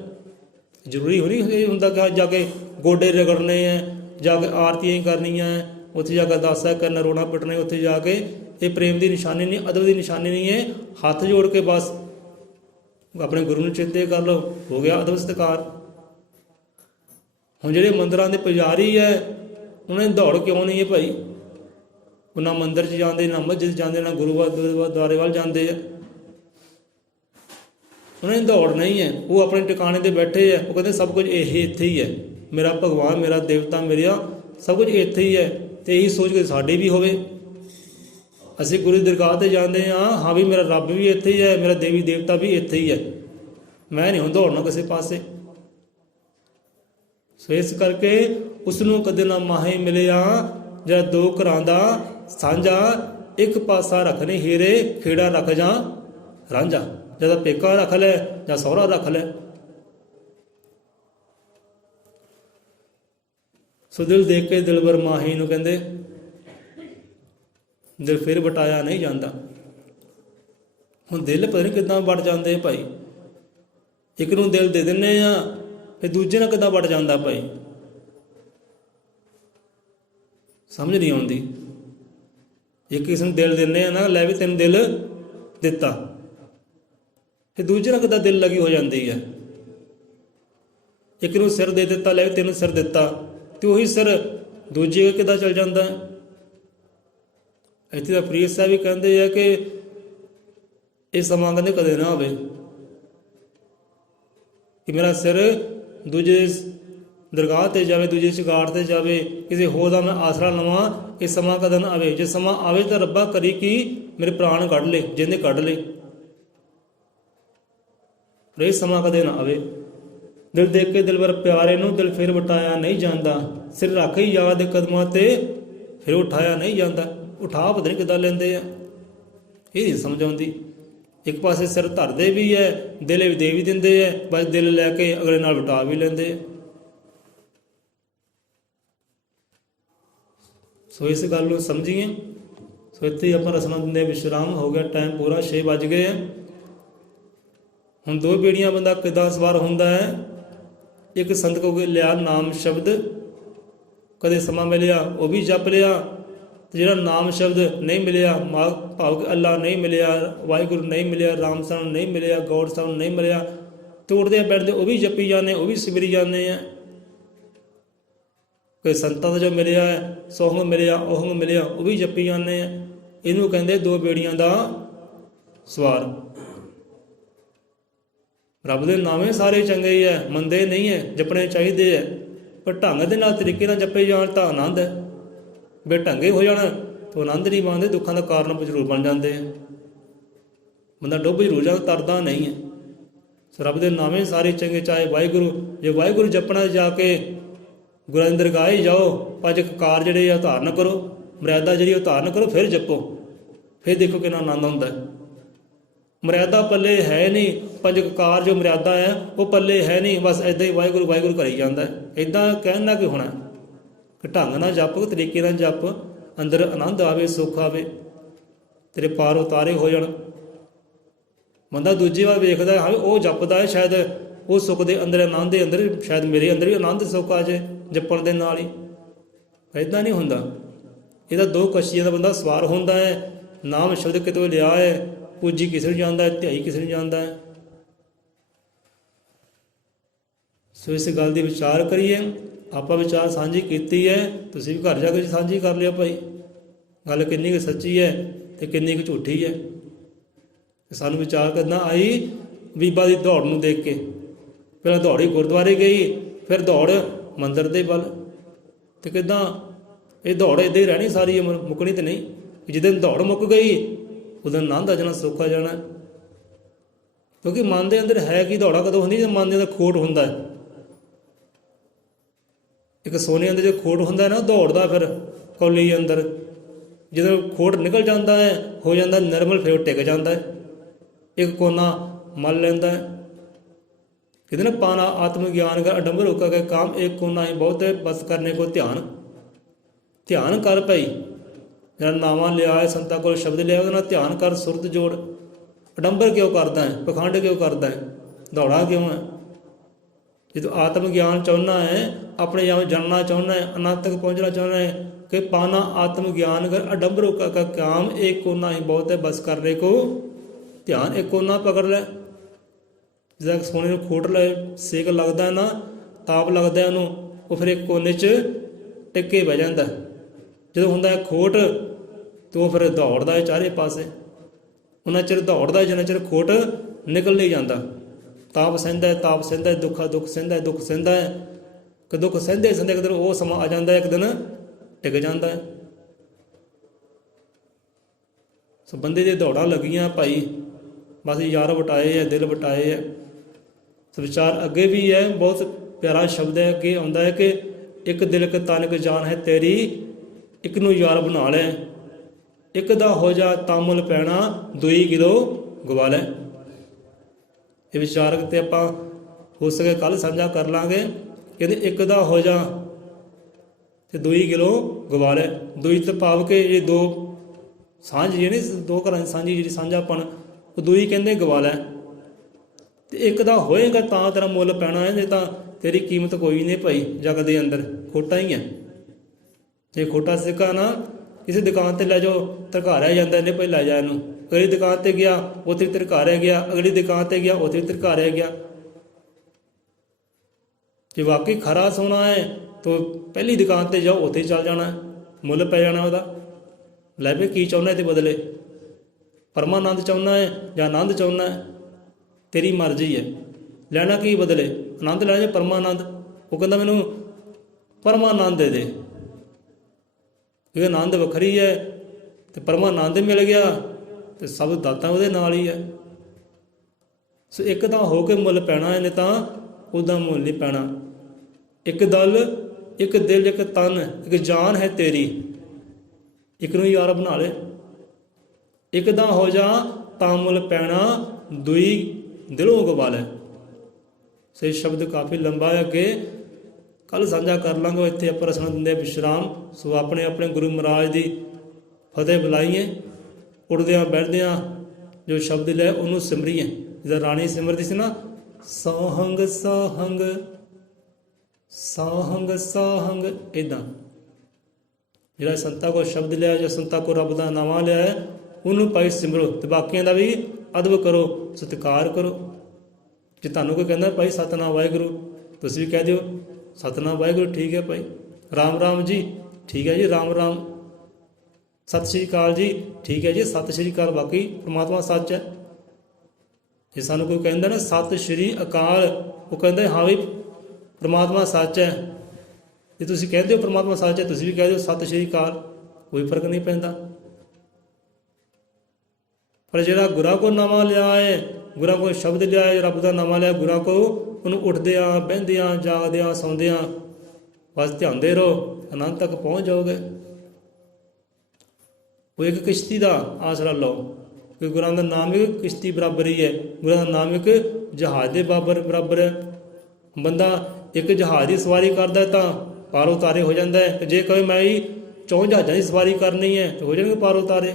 ਜ਼ਰੂਰੀ ਹੋਣੀ ਇਹ ਹੁੰਦਾ ਕਿ ਜਾ ਕੇ ਗੋਡੇ ਰਗੜਨੇ ਹੈ, ਜਾ ਕੇ ਆਰਤੀਆਂ ਹੀ ਕਰਨੀਆਂ, ਉੱਥੇ ਜਾ ਕੇ ਅਰਦਾਸਾਂ ਕਰਨਾ, ਰੋਣਾ ਪਿੱਟਣਾ, ਉੱਥੇ ਜਾ ਕੇ। ਇਹ ਪ੍ਰੇਮ ਦੀ ਨਿਸ਼ਾਨੀ ਨਹੀਂ, ਅਦਬ ਦੀ ਨਿਸ਼ਾਨੀ ਨਹੀਂ ਹੈ। ਹੱਥ ਜੋੜ ਕੇ ਬਸ ਆਪਣੇ ਗੁਰੂ ਨੂੰ ਚੇਤੇ ਕਰ ਲਓ, ਹੋ ਗਿਆ ਅਦਬ ਸਤਿਕਾਰ। ਹੁਣ ਜਿਹੜੇ ਮੰਦਰਾਂ ਦੇ ਪੁਜਾਰੀ ਹੈ, ਉਹਨਾਂ ਦੀ ਦੌੜ ਕਿਉਂ ਨਹੀਂ ਹੈ ਭਾਈ? ਉਹ ਨਾ ਮੰਦਿਰ 'ਚ ਜਾਂਦੇ, ਨਾ ਮਸਜਿਦ ਜਾਂਦੇ, ਨਾ ਗੁਰਦੁਆਰੇ ਵੱਲ ਜਾਂਦੇ ਆ। ਉਹਨਾਂ ਦੀ ਦੌੜ ਨਹੀਂ ਹੈ, ਉਹ ਆਪਣੇ ਟਿਕਾਣੇ 'ਤੇ ਬੈਠੇ ਹੈ। ਉਹ ਕਹਿੰਦੇ ਸਭ ਕੁਝ ਇਹ ਇੱਥੇ ਹੀ ਹੈ, ਮੇਰਾ ਭਗਵਾਨ, ਮੇਰਾ ਦੇਵਤਾ, ਮੇਰਾ ਸਭ ਕੁਝ ਇੱਥੇ ਹੀ ਹੈ। ਅਤੇ ਇਹੀ ਸੋਚ ਕੇ ਸਾਡੇ ਵੀ ਹੋਵੇ। ਅਸੀਂ ਗੁਰੂ ਦੀ ਦਰਗਾਹ 'ਤੇ ਜਾਂਦੇ ਹਾਂ ਵੀ ਮੇਰਾ ਰੱਬ ਵੀ ਇੱਥੇ ਹੀ ਹੈ, ਮੇਰਾ ਦੇਵੀ ਦੇਵਤਾ ਵੀ ਇੱਥੇ ਹੀ ਹੈ, ਮੈਂ ਨਹੀਂ ਹੁਣ ਦੌੜਨਾ ਕਿਸੇ ਪਾਸੇ। ਸੋ ਇਸ ਕਰਕੇ ਉਸ ਨੂੰ ਕਦੇ ਨਾ ਮਾਹੀ ਮਿਲਿਆ, ਜਿਹੜਾ 2 ਘਰਾਂ ਦਾ ਸਾਂਝਾ, ਇੱਕ ਪਾਸਾ ਰੱਖਣੇ ਹੀਰੇ, ਖੇੜਾ ਰੱਖ ਜਾਂ ਰਾਂਝਾ। ਜਾਂ ਤਾਂ ਪੇਕਾ ਰੱਖ ਲੈ ਜਾਂ ਸਹੁਰਾ ਰੱਖ ਲੈ। ਸੋ ਦਿਲ ਦੇਖ ਕੇ ਦਿਲਬਰ ਮਾਹੀ ਨੂੰ ਕਹਿੰਦੇ ਦਿਲ ਫਿਰ ਵਟਾਇਆ ਨਹੀਂ ਜਾਂਦਾ। ਹੁਣ ਦਿਲ ਪਤਾ ਨਹੀਂ ਕਿੱਦਾਂ ਵਟ ਜਾਂਦੇ ਭਾਈ। ਇੱਕ ਨੂੰ ਦਿਲ ਦੇ ਦਿੰਦੇ ਆ, ਫਿਰ ਦੂਜੇ ਨਾਲ ਕਿੱਦਾਂ ਵਟ ਜਾਂਦਾ ਭਾਈ, ਸਮਝ ਨਹੀਂ ਆਉਂਦੀ। ਇੱਕ ਕਿਸੇ ਨੂੰ ਦਿਲ ਦਿੰਦੇ ਆ ਨਾ, ਲੈ ਵੀ ਤੈਨੂੰ ਦਿਲ ਦਿੱਤਾ, ਫਿਰ ਦੂਜੇ ਨਾਲ ਕਿੱਦਾਂ ਦਿਲ ਲੱਗੀ ਹੋ ਜਾਂਦੀ ਹੈ। ਇੱਕ ਨੂੰ ਸਿਰ ਦੇ ਦਿੱਤਾ, ਲੈ ਵੀ ਤੈਨੂੰ ਸਿਰ ਦਿੱਤਾ, ਤੇ ਉਹੀ ਸਿਰ ਦੂਜੇ ਕਿੱਦਾਂ ਚਲ ਜਾਂਦਾ। ਇੱਥੇ ਤਾਂ ਫਰੀਦ ਸਾਹਿਬ ਵੀ ਕਹਿੰਦੇ ਆ ਕਿ ਇਹ ਸਮਾਂ ਕਹਿੰਦੇ ਕਦੇ ਨਾ ਆਵੇ ਕਿ ਮੇਰਾ ਸਿਰ ਦੂਜੇ ਦਰਗਾਹ 'ਤੇ ਜਾਵੇ, ਦੂਜੇ ਚੁਗਾੜ 'ਤੇ ਜਾਵੇ, ਕਿਸੇ ਹੋਰ ਦਾ ਮੈਂ ਆਸਰਾ ਲਵਾਂ, ਇਹ ਸਮਾਂ ਕਦੇ ਨਾ ਆਵੇ। ਜੇ ਸਮਾਂ ਆਵੇ ਤਾਂ ਰੱਬਾ ਕਰੀ ਕਿ ਮੇਰੇ ਪ੍ਰਾਣ ਕੱਢ ਲਏ, ਜਿੰਨੇ ਕੱਢ ਲਏ, ਪਰ ਇਹ ਸਮਾਂ ਕਦੇ ਨਾ ਆਵੇ। ਦਿਲ ਦੇਖ ਕੇ ਦਿਲਬਰ ਪਿਆਰੇ ਨੂੰ ਦਿਲ ਫਿਰ ਵਟਾਇਆ ਨਹੀਂ ਜਾਂਦਾ, ਸਿਰ ਰੱਖ ਹੀ ਯਾਦ ਕਦਮਾਂ 'ਤੇ ਫਿਰ ਉਠਾਇਆ ਨਹੀਂ ਜਾਂਦਾ। ਉਠਾ ਪਤਾ ਨਹੀਂ ਕਿੱਦਾਂ ਲੈਂਦੇ ਆ, ਇਹ ਨਹੀਂ ਸਮਝ ਆਉਂਦੀ। ਇੱਕ ਪਾਸੇ ਸਿਰ ਧਰਦੇ ਵੀ ਹੈ, ਦਿਲ ਵੀ ਦੇ ਵੀ ਦਿੰਦੇ ਹੈ, ਬਸ ਦਿਲ ਲੈ ਕੇ ਅਗਲੇ ਨਾਲ ਵਟਾ ਵੀ ਲੈਂਦੇ ਆ। ਸੋ ਇਸ ਗੱਲ ਨੂੰ ਸਮਝੀਏ। ਸੋ ਇੱਥੇ ਆਪਾਂ ਰਸਨਾ ਦਿੰਦੇ ਵਿਸ਼ਰਾਮ। ਹੋ ਗਿਆ ਟਾਈਮ ਪੂਰਾ, 6 ਵੱਜ ਗਏ ਆ। ਹੁਣ 2 ਬੇੜੀਆਂ ਬੰਦਾ ਕਿੱਦਾਂ ਸਵਾਰ ਹੁੰਦਾ ਹੈ? ਇੱਕ ਸੰਤ ਕੋ ਲਿਆ ਨਾਮ ਸ਼ਬਦ, ਕਦੇ ਸਮਾਂ ਮਿਲਿਆ ਉਹ ਵੀ ਜਪ ਲਿਆ, ਤੇ ਜਿਹੜਾ ਨਾਮ ਸ਼ਬਦ ਨਹੀਂ ਮਿਲਿਆ, ਭਾਵ ਕਿ ਅੱਲਾ ਨਹੀਂ ਮਿਲਿਆ, ਵਾਹਿਗੁਰੂ ਨਹੀਂ ਮਿਲਿਆ, ਰਾਮ ਸਾਨੂੰ ਨਹੀਂ ਮਿਲਿਆ, ਗੌਡ ਸਾਨੂੰ ਨਹੀਂ ਮਿਲਿਆ, ਤੋੜਦੇ ਬੈਠਦੇ ਉਹ ਵੀ ਜਪੀ ਜਾਂਦੇ, ਉਹ ਵੀ ਸਿਮਰੀ ਜਾਂਦੇ ਆ। ਕੋਈ ਸੰਤਾਂ ਦਾ ਜੋ ਮਿਲਿਆ ਹੈ, ਸੋਹੰਗ ਮਿਲਿਆ, ਉਹੰਗ ਮਿਲਿਆ, ਉਹ ਵੀ ਜਪੀ ਜਾਂਦੇ ਆ। ਇਹਨੂੰ ਕਹਿੰਦੇ 2 ਬੇੜੀਆਂ ਦਾ ਸਵਾਰ। ਰੱਬ ਦੇ ਨਾਵੇਂ ਸਾਰੇ ਚੰਗੇ ਹੀ ਹੈ, ਮੰਦੇ ਨਹੀਂ ਹੈ, ਜਪਣੇ ਚਾਹੀਦੇ ਹੈ, ਪਰ ਢੰਗ ਦੇ ਨਾਲ, ਤਰੀਕੇ ਨਾਲ ਜਪੇ ਜਾਣ ਤਾਂ ਆਨੰਦ ਹੈ। ਬੇਢੰਗੇ ਹੋ ਜਾਣ ਤਾਂ ਆਨੰਦ ਨਹੀਂ ਮੰਨਦੇ, ਦੁੱਖਾਂ ਦਾ ਕਾਰਨ ਜ਼ਰੂਰ ਬਣ ਜਾਂਦੇ ਆ। ਬੰਦਾ ਡੁੱਬ ਜ਼ਰੂਰ ਜਾਂਦਾ, ਤਰਦਾ ਨਹੀਂ ਹੈ। ਸੋ ਰੱਬ ਦੇ ਨਾਵੇਂ ਸਾਰੇ ਚੰਗੇ, ਚਾਹੇ ਵਾਹਿਗੁਰੂ, ਜੇ ਵਾਹਿਗੁਰੂ ਜਪਣਾ ਜਾ ਕੇ ਗੁਰਾਂ ਦੀ ਦਰਗਾਹ ਹੀ ਜਾਓ, ਪੰਜ ਕਕਾਰ ਜਿਹੜੇ ਆ ਧਾਰਨ ਕਰੋ, ਮਰਿਆਦਾ ਜਿਹੜੀ ਉਹ ਧਾਰਨ ਕਰੋ, ਫਿਰ ਜਪੋ, ਫਿਰ ਦੇਖੋ ਕਿੰਨਾ ਆਨੰਦ ਹੁੰਦਾ। ਮਰਿਆਦਾ ਪੱਲੇ ਹੈ ਨਹੀਂ, ਪੰਜ ਕਕਾਰ ਜੋ ਮਰਿਆਦਾ ਹੈ ਉਹ ਪੱਲੇ ਹੈ ਨਹੀਂ, ਬਸ ਇੱਦਾਂ ਹੀ ਵਾਹਿਗੁਰੂ ਵਾਹਿਗੁਰੂ ਕਰੀ ਜਾਂਦਾ। ਇੱਦਾਂ ਕਹਿਣ ਨਾਲ ਕੀ ਹੋਣਾ ਕਿ ਢੰਗ ਨਾਲ ਜਪ, ਤਰੀਕੇ ਨਾਲ ਜਪ, ਅੰਦਰ ਆਨੰਦ ਆਵੇ, ਸੁੱਖ ਆਵੇ, ਤੇਰੇ ਪਾਰ ਉਤਾਰੇ ਹੋ ਜਾਣ। ਬੰਦਾ ਦੂਜੀ ਵਾਰ ਵੇਖਦਾ ਹਾਂ ਉਹ ਜਪਦਾ ਹੈ, ਸ਼ਾਇਦ ਉਹ ਸੁੱਖ ਦੇ ਅੰਦਰ, ਆਨੰਦ ਦੇ ਅੰਦਰ, ਸ਼ਾਇਦ ਮੇਰੇ ਅੰਦਰ ਵੀ ਆਨੰਦ ਸੁੱਖ ਆ ਜਾਏ ਜਪਣ ਦੇ ਨਾਲ ਹੀ। ਇੱਦਾਂ ਨਹੀਂ ਹੁੰਦਾ। ਇਹਦਾ ਦੋ ਕਸ਼ਤੀਆਂ ਦਾ ਬੰਦਾ ਸਵਾਰ ਹੁੰਦਾ ਹੈ। ਨਾਮ ਸ਼ਬਦ ਕਿਤੋਂ ਲਿਆ ਹੈ, ਪੂਜੀ ਕਿਸੇ ਨੂੰ ਜਾਂਦਾ ਹੈ, ਧਿਆਈ ਕਿਸੇ ਨੂੰ ਜਾਂਦਾ ਹੈ। ਸੋ ਇਸ ਗੱਲ ਦੀ ਵਿਚਾਰ ਕਰੀਏ। ਆਪਾਂ ਵਿਚਾਰ ਸਾਂਝੀ ਕੀਤੀ ਹੈ, ਤੁਸੀਂ ਵੀ ਘਰ ਜਾ ਕੇ ਸਾਂਝੀ ਕਰ ਲਿਆ ਭਾਈ, ਗੱਲ ਕਿੰਨੀ ਕੁ ਸੱਚੀ ਹੈ ਤੇ ਕਿੰਨੀ ਕੁ ਝੂਠੀ ਹੈ। ਸਾਨੂੰ ਵਿਚਾਰ ਕਰਨਾ ਆਈ ਬੀਬਾ ਦੀ ਦੌੜ ਨੂੰ ਦੇਖ ਕੇ। ਪਹਿਲਾਂ ਦੌੜੀ ਗੁਰਦੁਆਰੇ ਗਈ, ਫਿਰ ਦੌੜ ਮੰਦਿਰ ਦੇ ਵੱਲ। ਤੇ ਕਿੱਦਾਂ ਇਹ ਦੌੜ ਇੱਦਾਂ ਹੀ ਰਹਿਣੀ ਸਾਰੀ ਉਮਰ, ਮੁੱਕਣੀ ਤੇ ਨਹੀਂ। ਜਿੱਦਣ ਦੌੜ ਮੁੱਕ ਗਈ ਉਦੋਂ ਆਨੰਦ ਆ ਜਾਣਾ, ਸੁੱਖ ਆ ਜਾਣਾ। ਕਿਉਂਕਿ ਮਨ ਦੇ ਅੰਦਰ ਹੈ ਕਿ ਦੌੜਾ ਕਦੋਂ ਹੁੰਦੀ, ਜਦੋਂ ਮਨ ਦੇ ਅੰਦਰ ਖੋਟ ਹੁੰਦਾ ਹੈ। ਇੱਕ ਸੋਨੇ ਅੰਦਰ ਜੋ ਖੋਟ ਹੁੰਦਾ ਨਾ, ਦੌੜਦਾ ਫਿਰ ਕੌਲੀ ਅੰਦਰ, ਜਦੋਂ ਖੋਟ ਨਿਕਲ ਜਾਂਦਾ ਹੈ, ਹੋ ਜਾਂਦਾ ਨਿਰਮਲ, ਫਿਰ ਟਿਕ ਜਾਂਦਾ ਹੈ, ਇੱਕ ਕੋਨਾ ਮਲ ਲੈਂਦਾ ਹੈ। कहते ना पाना आत्मज्ञान कर अडंबर होकर के काम एक कोना ही बहुत है, बस करने को ध्यान ध्यान कर भाई। जरा नावा लिया है, संतां को शब्द लिया, ਉਹਦੇ ਨਾਲ ध्यान कर, सुरत जोड़। अडंबर क्यों करता है, पखंड क्यों करता है, दौड़ा क्यों है? जो आत्म ज्ञान चाहना है, अपने आप जानना चाहना है, अनंत तक पहुँचना चाहना है, कि पाना आत्म ज्ञान कर अडंबर होकर का काम एक कोना ही बहुत है, बस करने को ध्यान। एक कोना पकड़ ले, ਜਿੱਦਾਂ ਸੋਨੇ ਨੂੰ ਖੋਟ ਲੈ, ਸੇਕ ਲੱਗਦਾ ਨਾ, ਤਾਪ ਲੱਗਦਾ ਉਹਨੂੰ, ਉਹ ਫਿਰ ਇੱਕ ਕੋਨੇ 'ਚ ਟਿਕ ਕੇ ਬਹਿ ਜਾਂਦਾ। ਜਦੋਂ ਹੁੰਦਾ ਹੈ ਖੋਟ ਤਾਂ ਉਹ ਫਿਰ ਦੌੜਦਾ ਹੈ ਚਾਰੇ ਪਾਸੇ। ਉਹਨਾਂ ਚਿਰ ਦੌੜਦਾ ਜਿੰਨਾ ਚਿਰ ਖੋਟ ਨਿਕਲ ਨਹੀਂ ਜਾਂਦਾ। ਤਾਪ ਸਹਿੰਦਾ, ਤਾਪ ਸਹਿੰਦਾ, ਦੁੱਖ ਸਹਿੰਦਾ, ਦੁੱਖ ਸਹਿੰਦਾ ਹੈ। ਕਿ ਦੁੱਖ ਸਹਿੰਦੇ ਸਹਿੰਦੇ ਇੱਕ ਦਿਨ ਉਹ ਸਮਾਂ ਆ ਜਾਂਦਾ, ਇੱਕ ਦਿਨ ਟਿਕ ਜਾਂਦਾ ਹੈ। ਸੋ ਬੰਦੇ ਦੀਆਂ ਦੌੜਾਂ ਲੱਗੀਆਂ ਭਾਈ, ਬਸ ਯਾਰ ਵਟਾਏ ਹੈ, ਦਿਲ ਵਟਾਏ ਹੈ। ਸੋ ਵਿਚਾਰ ਅੱਗੇ ਵੀ ਹੈ, ਬਹੁਤ ਪਿਆਰਾ ਸ਼ਬਦ ਹੈ। ਅੱਗੇ ਆਉਂਦਾ ਹੈ ਕਿ ਇੱਕ ਦਿਲ ਇੱਕ ਤਨ ਇੱਕ ਜਾਨ ਹੈ ਤੇਰੀ, ਇੱਕ ਨੂੰ ਯਾਰ ਬਣਾ ਲੈ, ਇੱਕ ਦਾ ਹੋ ਜਾ ਤਾਮੁਲ ਪੈਣਾ, ਦੂਈ ਕਿਲੋ ਗਵਾ ਲੈ। ਇਹ ਵਿਚਾਰਕ ਤੇ ਆਪਾਂ ਹੋ ਸਕੇ ਕੱਲ੍ਹ ਸਾਂਝਾ ਕਰ ਲਾਂਗੇ। ਕਹਿੰਦੇ ਇੱਕ ਦਾ ਹੋ ਜਾ ਤੇ ਦੂਈ ਕਿਲੋ ਗਵਾ ਲੈ। ਦੂਈ ਤੇ ਭਾਵ ਕਿ ਇਹ ਦੋ ਸਾਂਝ ਜਿਹੜੀ ਦੋ ਘਰਾਂ ਦੀ ਸਾਂਝੀ ਜਿਹੜੀ ਸਾਂਝਾਪਣ, ਉਹ ਦੂਈ ਕਹਿੰਦੇ ਗਵਾ ਲੈ। ਤੇ ਇੱਕ ਦਾ ਹੋਏਗਾ ਤਾਂ ਤੇਰਾ ਮੁੱਲ ਪੈਣਾ ਹੈ, ਨਹੀਂ ਤਾਂ ਤੇਰੀ ਕੀਮਤ ਕੋਈ ਨਹੀਂ ਭਾਈ ਜਗ ਦੇ ਅੰਦਰ। ਖੋਟਾ ਹੀ ਹੈ। ਜੇ ਖੋਟਾ ਸਿੱਕਾ ਨਾ ਕਿਸੇ ਦੁਕਾਨ 'ਤੇ ਲੈ ਜਾਓ, ਧਰਕਾਰਿਆ ਜਾਂਦਾ, ਇਹਨੇ ਭਾਈ ਲੈ ਜਾ ਇਹਨੂੰ। ਅਗਲੀ ਦੁਕਾਨ 'ਤੇ ਗਿਆ, ਉੱਥੇ ਵੀ ਧਰਕਾਰਿਆ ਗਿਆ, ਅਗਲੀ ਦੁਕਾਨ 'ਤੇ ਗਿਆ, ਉੱਥੇ ਵੀ ਧਰਕਾਰਿਆ ਗਿਆ। ਜੇ ਵਾਕਈ ਖਰਾ ਸੋਨਾ ਹੈ ਤਾਂ ਪਹਿਲੀ ਦੁਕਾਨ 'ਤੇ ਜਾਓ, ਉੱਥੇ ਚੱਲ ਜਾਣਾ, ਮੁੱਲ ਪੈ ਜਾਣਾ ਉਹਦਾ। ਲੈ ਵੀ ਕੀ ਚਾਹੁੰਦਾ ਇਹਦੇ ਬਦਲੇ, ਪਰਮਾਨੰਦ ਚਾਹੁੰਦਾ ਹੈ ਜਾਂ ਆਨੰਦ ਚਾਹੁੰਦਾ ਹੈ, ਤੇਰੀ ਮਰਜ਼ੀ ਹੈ। ਲੈਣਾ ਕੀ ਬਦਲੇ, ਆਨੰਦ ਲੈਣਾ ਜਾਂ ਪਰਮਾਨੰਦ? ਉਹ ਕਹਿੰਦਾ ਮੈਨੂੰ ਪਰਮਾਨੰਦ ਦੇ ਦੇ, ਕਿਉਂਕਿ ਆਨੰਦ ਵੱਖਰੀ ਹੈ ਅਤੇ ਪਰਮਾਨੰਦ ਮਿਲ ਗਿਆ ਅਤੇ ਸਭ ਦਾਤਾਂ ਉਹਦੇ ਨਾਲ ਹੀ ਹੈ। ਸੋ ਇੱਕ ਤਾਂ ਹੋ ਕੇ ਮੁੱਲ ਪੈਣਾ ਹੈ, ਨਹੀਂ ਤਾਂ ਉਹਦਾ ਮੁੱਲ ਨਹੀਂ ਪੈਣਾ। ਇੱਕ ਦਲ, ਇੱਕ ਦਿਲ, ਇੱਕ ਤਨ, ਇੱਕ ਜਾਨ ਹੈ ਤੇਰੀ, ਇੱਕ ਨੂੰ ਯਾਰ ਬਣਾ ਲੈ। ਇੱਕ ਦਾ ਹੋ ਜਾ ਤਾਂ ਮੁੱਲ ਪੈਣਾ, ਦੂਈ ਦਿਲੋਂ ਗਵਾ ਲੈ। ਸੋ ਸ਼ਬਦ ਕਾਫੀ ਲੰਬਾ ਹੈ, ਅੱਗੇ ਕੱਲ੍ਹ ਸਾਂਝਾ ਕਰ ਲਾਂਗੇ। ਇੱਥੇ ਆਪਾਂ ਰਸਨਾ ਦਿੰਦੇ ਵਿਸ਼ਰਾਮ। ਸੋ ਆਪਣੇ ਆਪਣੇ ਗੁਰੂ ਮਹਾਰਾਜ ਦੀ ਫਤਿਹ ਬੁਲਾਈਏ, ਉੱਠਦਿਆਂ ਬੈਠਦਿਆਂ ਜੋ ਸ਼ਬਦ ਲੈ ਉਹਨੂੰ ਸਿਮਰੀਏ। ਜਿੱਦਾਂ ਰਾਣੀ ਸਿਮਰਦੀ ਸੀ ਨਾ, ਸੋਹੰਗ ਸੋਹੰਗ ਸੋਹੰਗ ਸੋਹੰਗ, ਇੱਦਾਂ ਜਿਹੜਾ ਸੰਤਾਂ ਕੋ ਸ਼ਬਦ ਲਿਆ ਜਾਂ ਸੰਤਾਂ ਕੋ ਰੱਬ ਦਾ ਨਾਵਾਂ ਲਿਆ ਹੈ, ਉਹਨੂੰ ਭਾਈ ਸਿਮਰੋ ਅਤੇ ਬਾਕੀਆਂ ਦਾ ਵੀ ਅਦਬ ਕਰੋ, ਸਤਿਕਾਰ ਕਰੋ। ਜੇ ਤੁਹਾਨੂੰ ਕੋਈ ਕਹਿੰਦਾ ਭਾਈ ਸਤਿਨਾਮ ਵਾਹਿਗੁਰੂ, ਤੁਸੀਂ ਵੀ ਕਹਿ ਦਿਓ ਸਤਿਨਾਮ ਵਾਹਿਗੁਰੂ, ਠੀਕ ਹੈ ਭਾਈ। ਰਾਮ ਰਾਮ ਜੀ, ਠੀਕ ਹੈ ਜੀ, ਰਾਮ ਰਾਮ। ਸਤਿ ਸ਼੍ਰੀ ਅਕਾਲ ਜੀ, ਠੀਕ ਹੈ ਜੀ, ਸਤਿ ਸ਼੍ਰੀ ਅਕਾਲ। ਬਾਕੀ ਪਰਮਾਤਮਾ ਸੱਚ ਹੈ। ਜੇ ਸਾਨੂੰ ਕੋਈ ਕਹਿੰਦਾ ਨਾ ਸਤਿ ਸ਼੍ਰੀ ਅਕਾਲ, ਉਹ ਕਹਿੰਦਾ ਹਾਂ ਵੀ ਪਰਮਾਤਮਾ ਸੱਚ ਹੈ। ਜੇ ਤੁਸੀਂ ਕਹਿੰਦੇ ਹੋ ਪਰਮਾਤਮਾ ਸੱਚ ਹੈ, ਤੁਸੀਂ ਵੀ ਕਹਿ ਦਿਓ ਸਤਿ ਸ਼੍ਰੀ ਅਕਾਲ, ਕੋਈ ਫਰਕ ਨਹੀਂ ਪੈਂਦਾ। ਪਰ ਜਿਹੜਾ ਗੁਰਾਂ ਕੋ ਨਾਵਾਂ ਲਿਆ ਹੈ, ਗੁਰਾਂ ਕੋ ਸ਼ਬਦ ਲਿਆ ਹੈ, ਰੱਬ ਦਾ ਨਾਵਾਂ ਲਿਆ, ਗੁਰਾਂ ਕੋ ਉਹਨੂੰ ਉੱਠਦਿਆਂ ਬਹਿੰਦਿਆਂ ਜਾਗਦਿਆਂ ਸੌਂਦਿਆਂ ਬਸ ਧਿਆਉਂਦੇ ਰਹੋ, ਆਨੰਦ ਤੱਕ ਪਹੁੰਚ ਜਾਓਗੇ। ਉਹ ਇੱਕ ਕਿਸ਼ਤੀ ਦਾ ਆਸਰਾ ਲਓ, ਕਿ ਗੁਰਾਂ ਦਾ ਨਾਮ ਇੱਕ ਕਿਸ਼ਤੀ ਬਰਾਬਰ ਹੀ ਹੈ, ਗੁਰਾਂ ਦਾ ਨਾਮ ਇੱਕ ਜਹਾਜ਼ ਦੇ ਬਰਾਬਰ ਹੈ। ਬੰਦਾ ਇੱਕ ਜਹਾਜ਼ ਦੀ ਸਵਾਰੀ ਕਰਦਾ ਤਾਂ ਪਾਰ ਉਤਾਰੇ ਹੋ ਜਾਂਦਾ ਹੈ, ਤੇ ਜੇ ਕਹੇ ਮੈਂ ਹੀ 4 ਜਹਾਜ਼ਾਂ ਦੀ ਸਵਾਰੀ ਕਰਨੀ ਹੈ ਤਾਂ ਹੋ ਜਾਣਗੇ ਪਾਰ ਉਤਾਰੇ।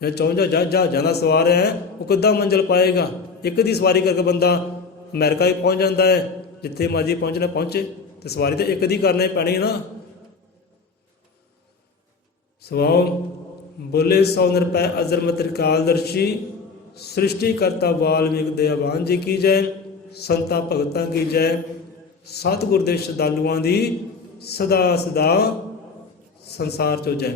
ਜੇ 4 ਜਹਾਜ਼ਾਂ ਦਾ ਸਵਾਰ ਹੈ ਉਹ ਕਿੱਦਾਂ ਮੰਜ਼ਿਲ ਪਾਏਗਾ? ਇੱਕ ਦੀ ਸਵਾਰੀ ਕਰਕੇ ਬੰਦਾ ਅਮਰੀਕਾ ਵੀ ਪਹੁੰਚ ਜਾਂਦਾ ਹੈ, ਜਿੱਥੇ ਮਰਜ਼ੀ ਪਹੁੰਚਣਾ ਪਹੁੰਚੇ, ਤੇ ਸਵਾਰੀ ਤਾਂ ਇੱਕ ਦੀ ਕਰਨੀ ਪੈਣੀ ਨਾ। ਸਵਾਉ ਬੋਲੇ 100 ਨਿਰਪੈ ਅਜ਼ਰਮ ਤ੍ਰਿਕਾਲਦਰਸ਼ੀ, ਸ੍ਰਿਸ਼ਟੀ ਕਰਤਾ ਵਾਲਮੀਕ ਦਇਆਵਾਨ ਜੀ ਕੀ ਜੈ। ਸੰਤਾਂ ਭਗਤਾਂ ਕੀ ਜੈ, ਸਤਿਗੁਰ ਦੇ ਸ਼ਰਧਾਲੂਆਂ ਦੀ ਸਦਾ ਸਦਾ ਸੰਸਾਰ ਚੋ ਜੈ।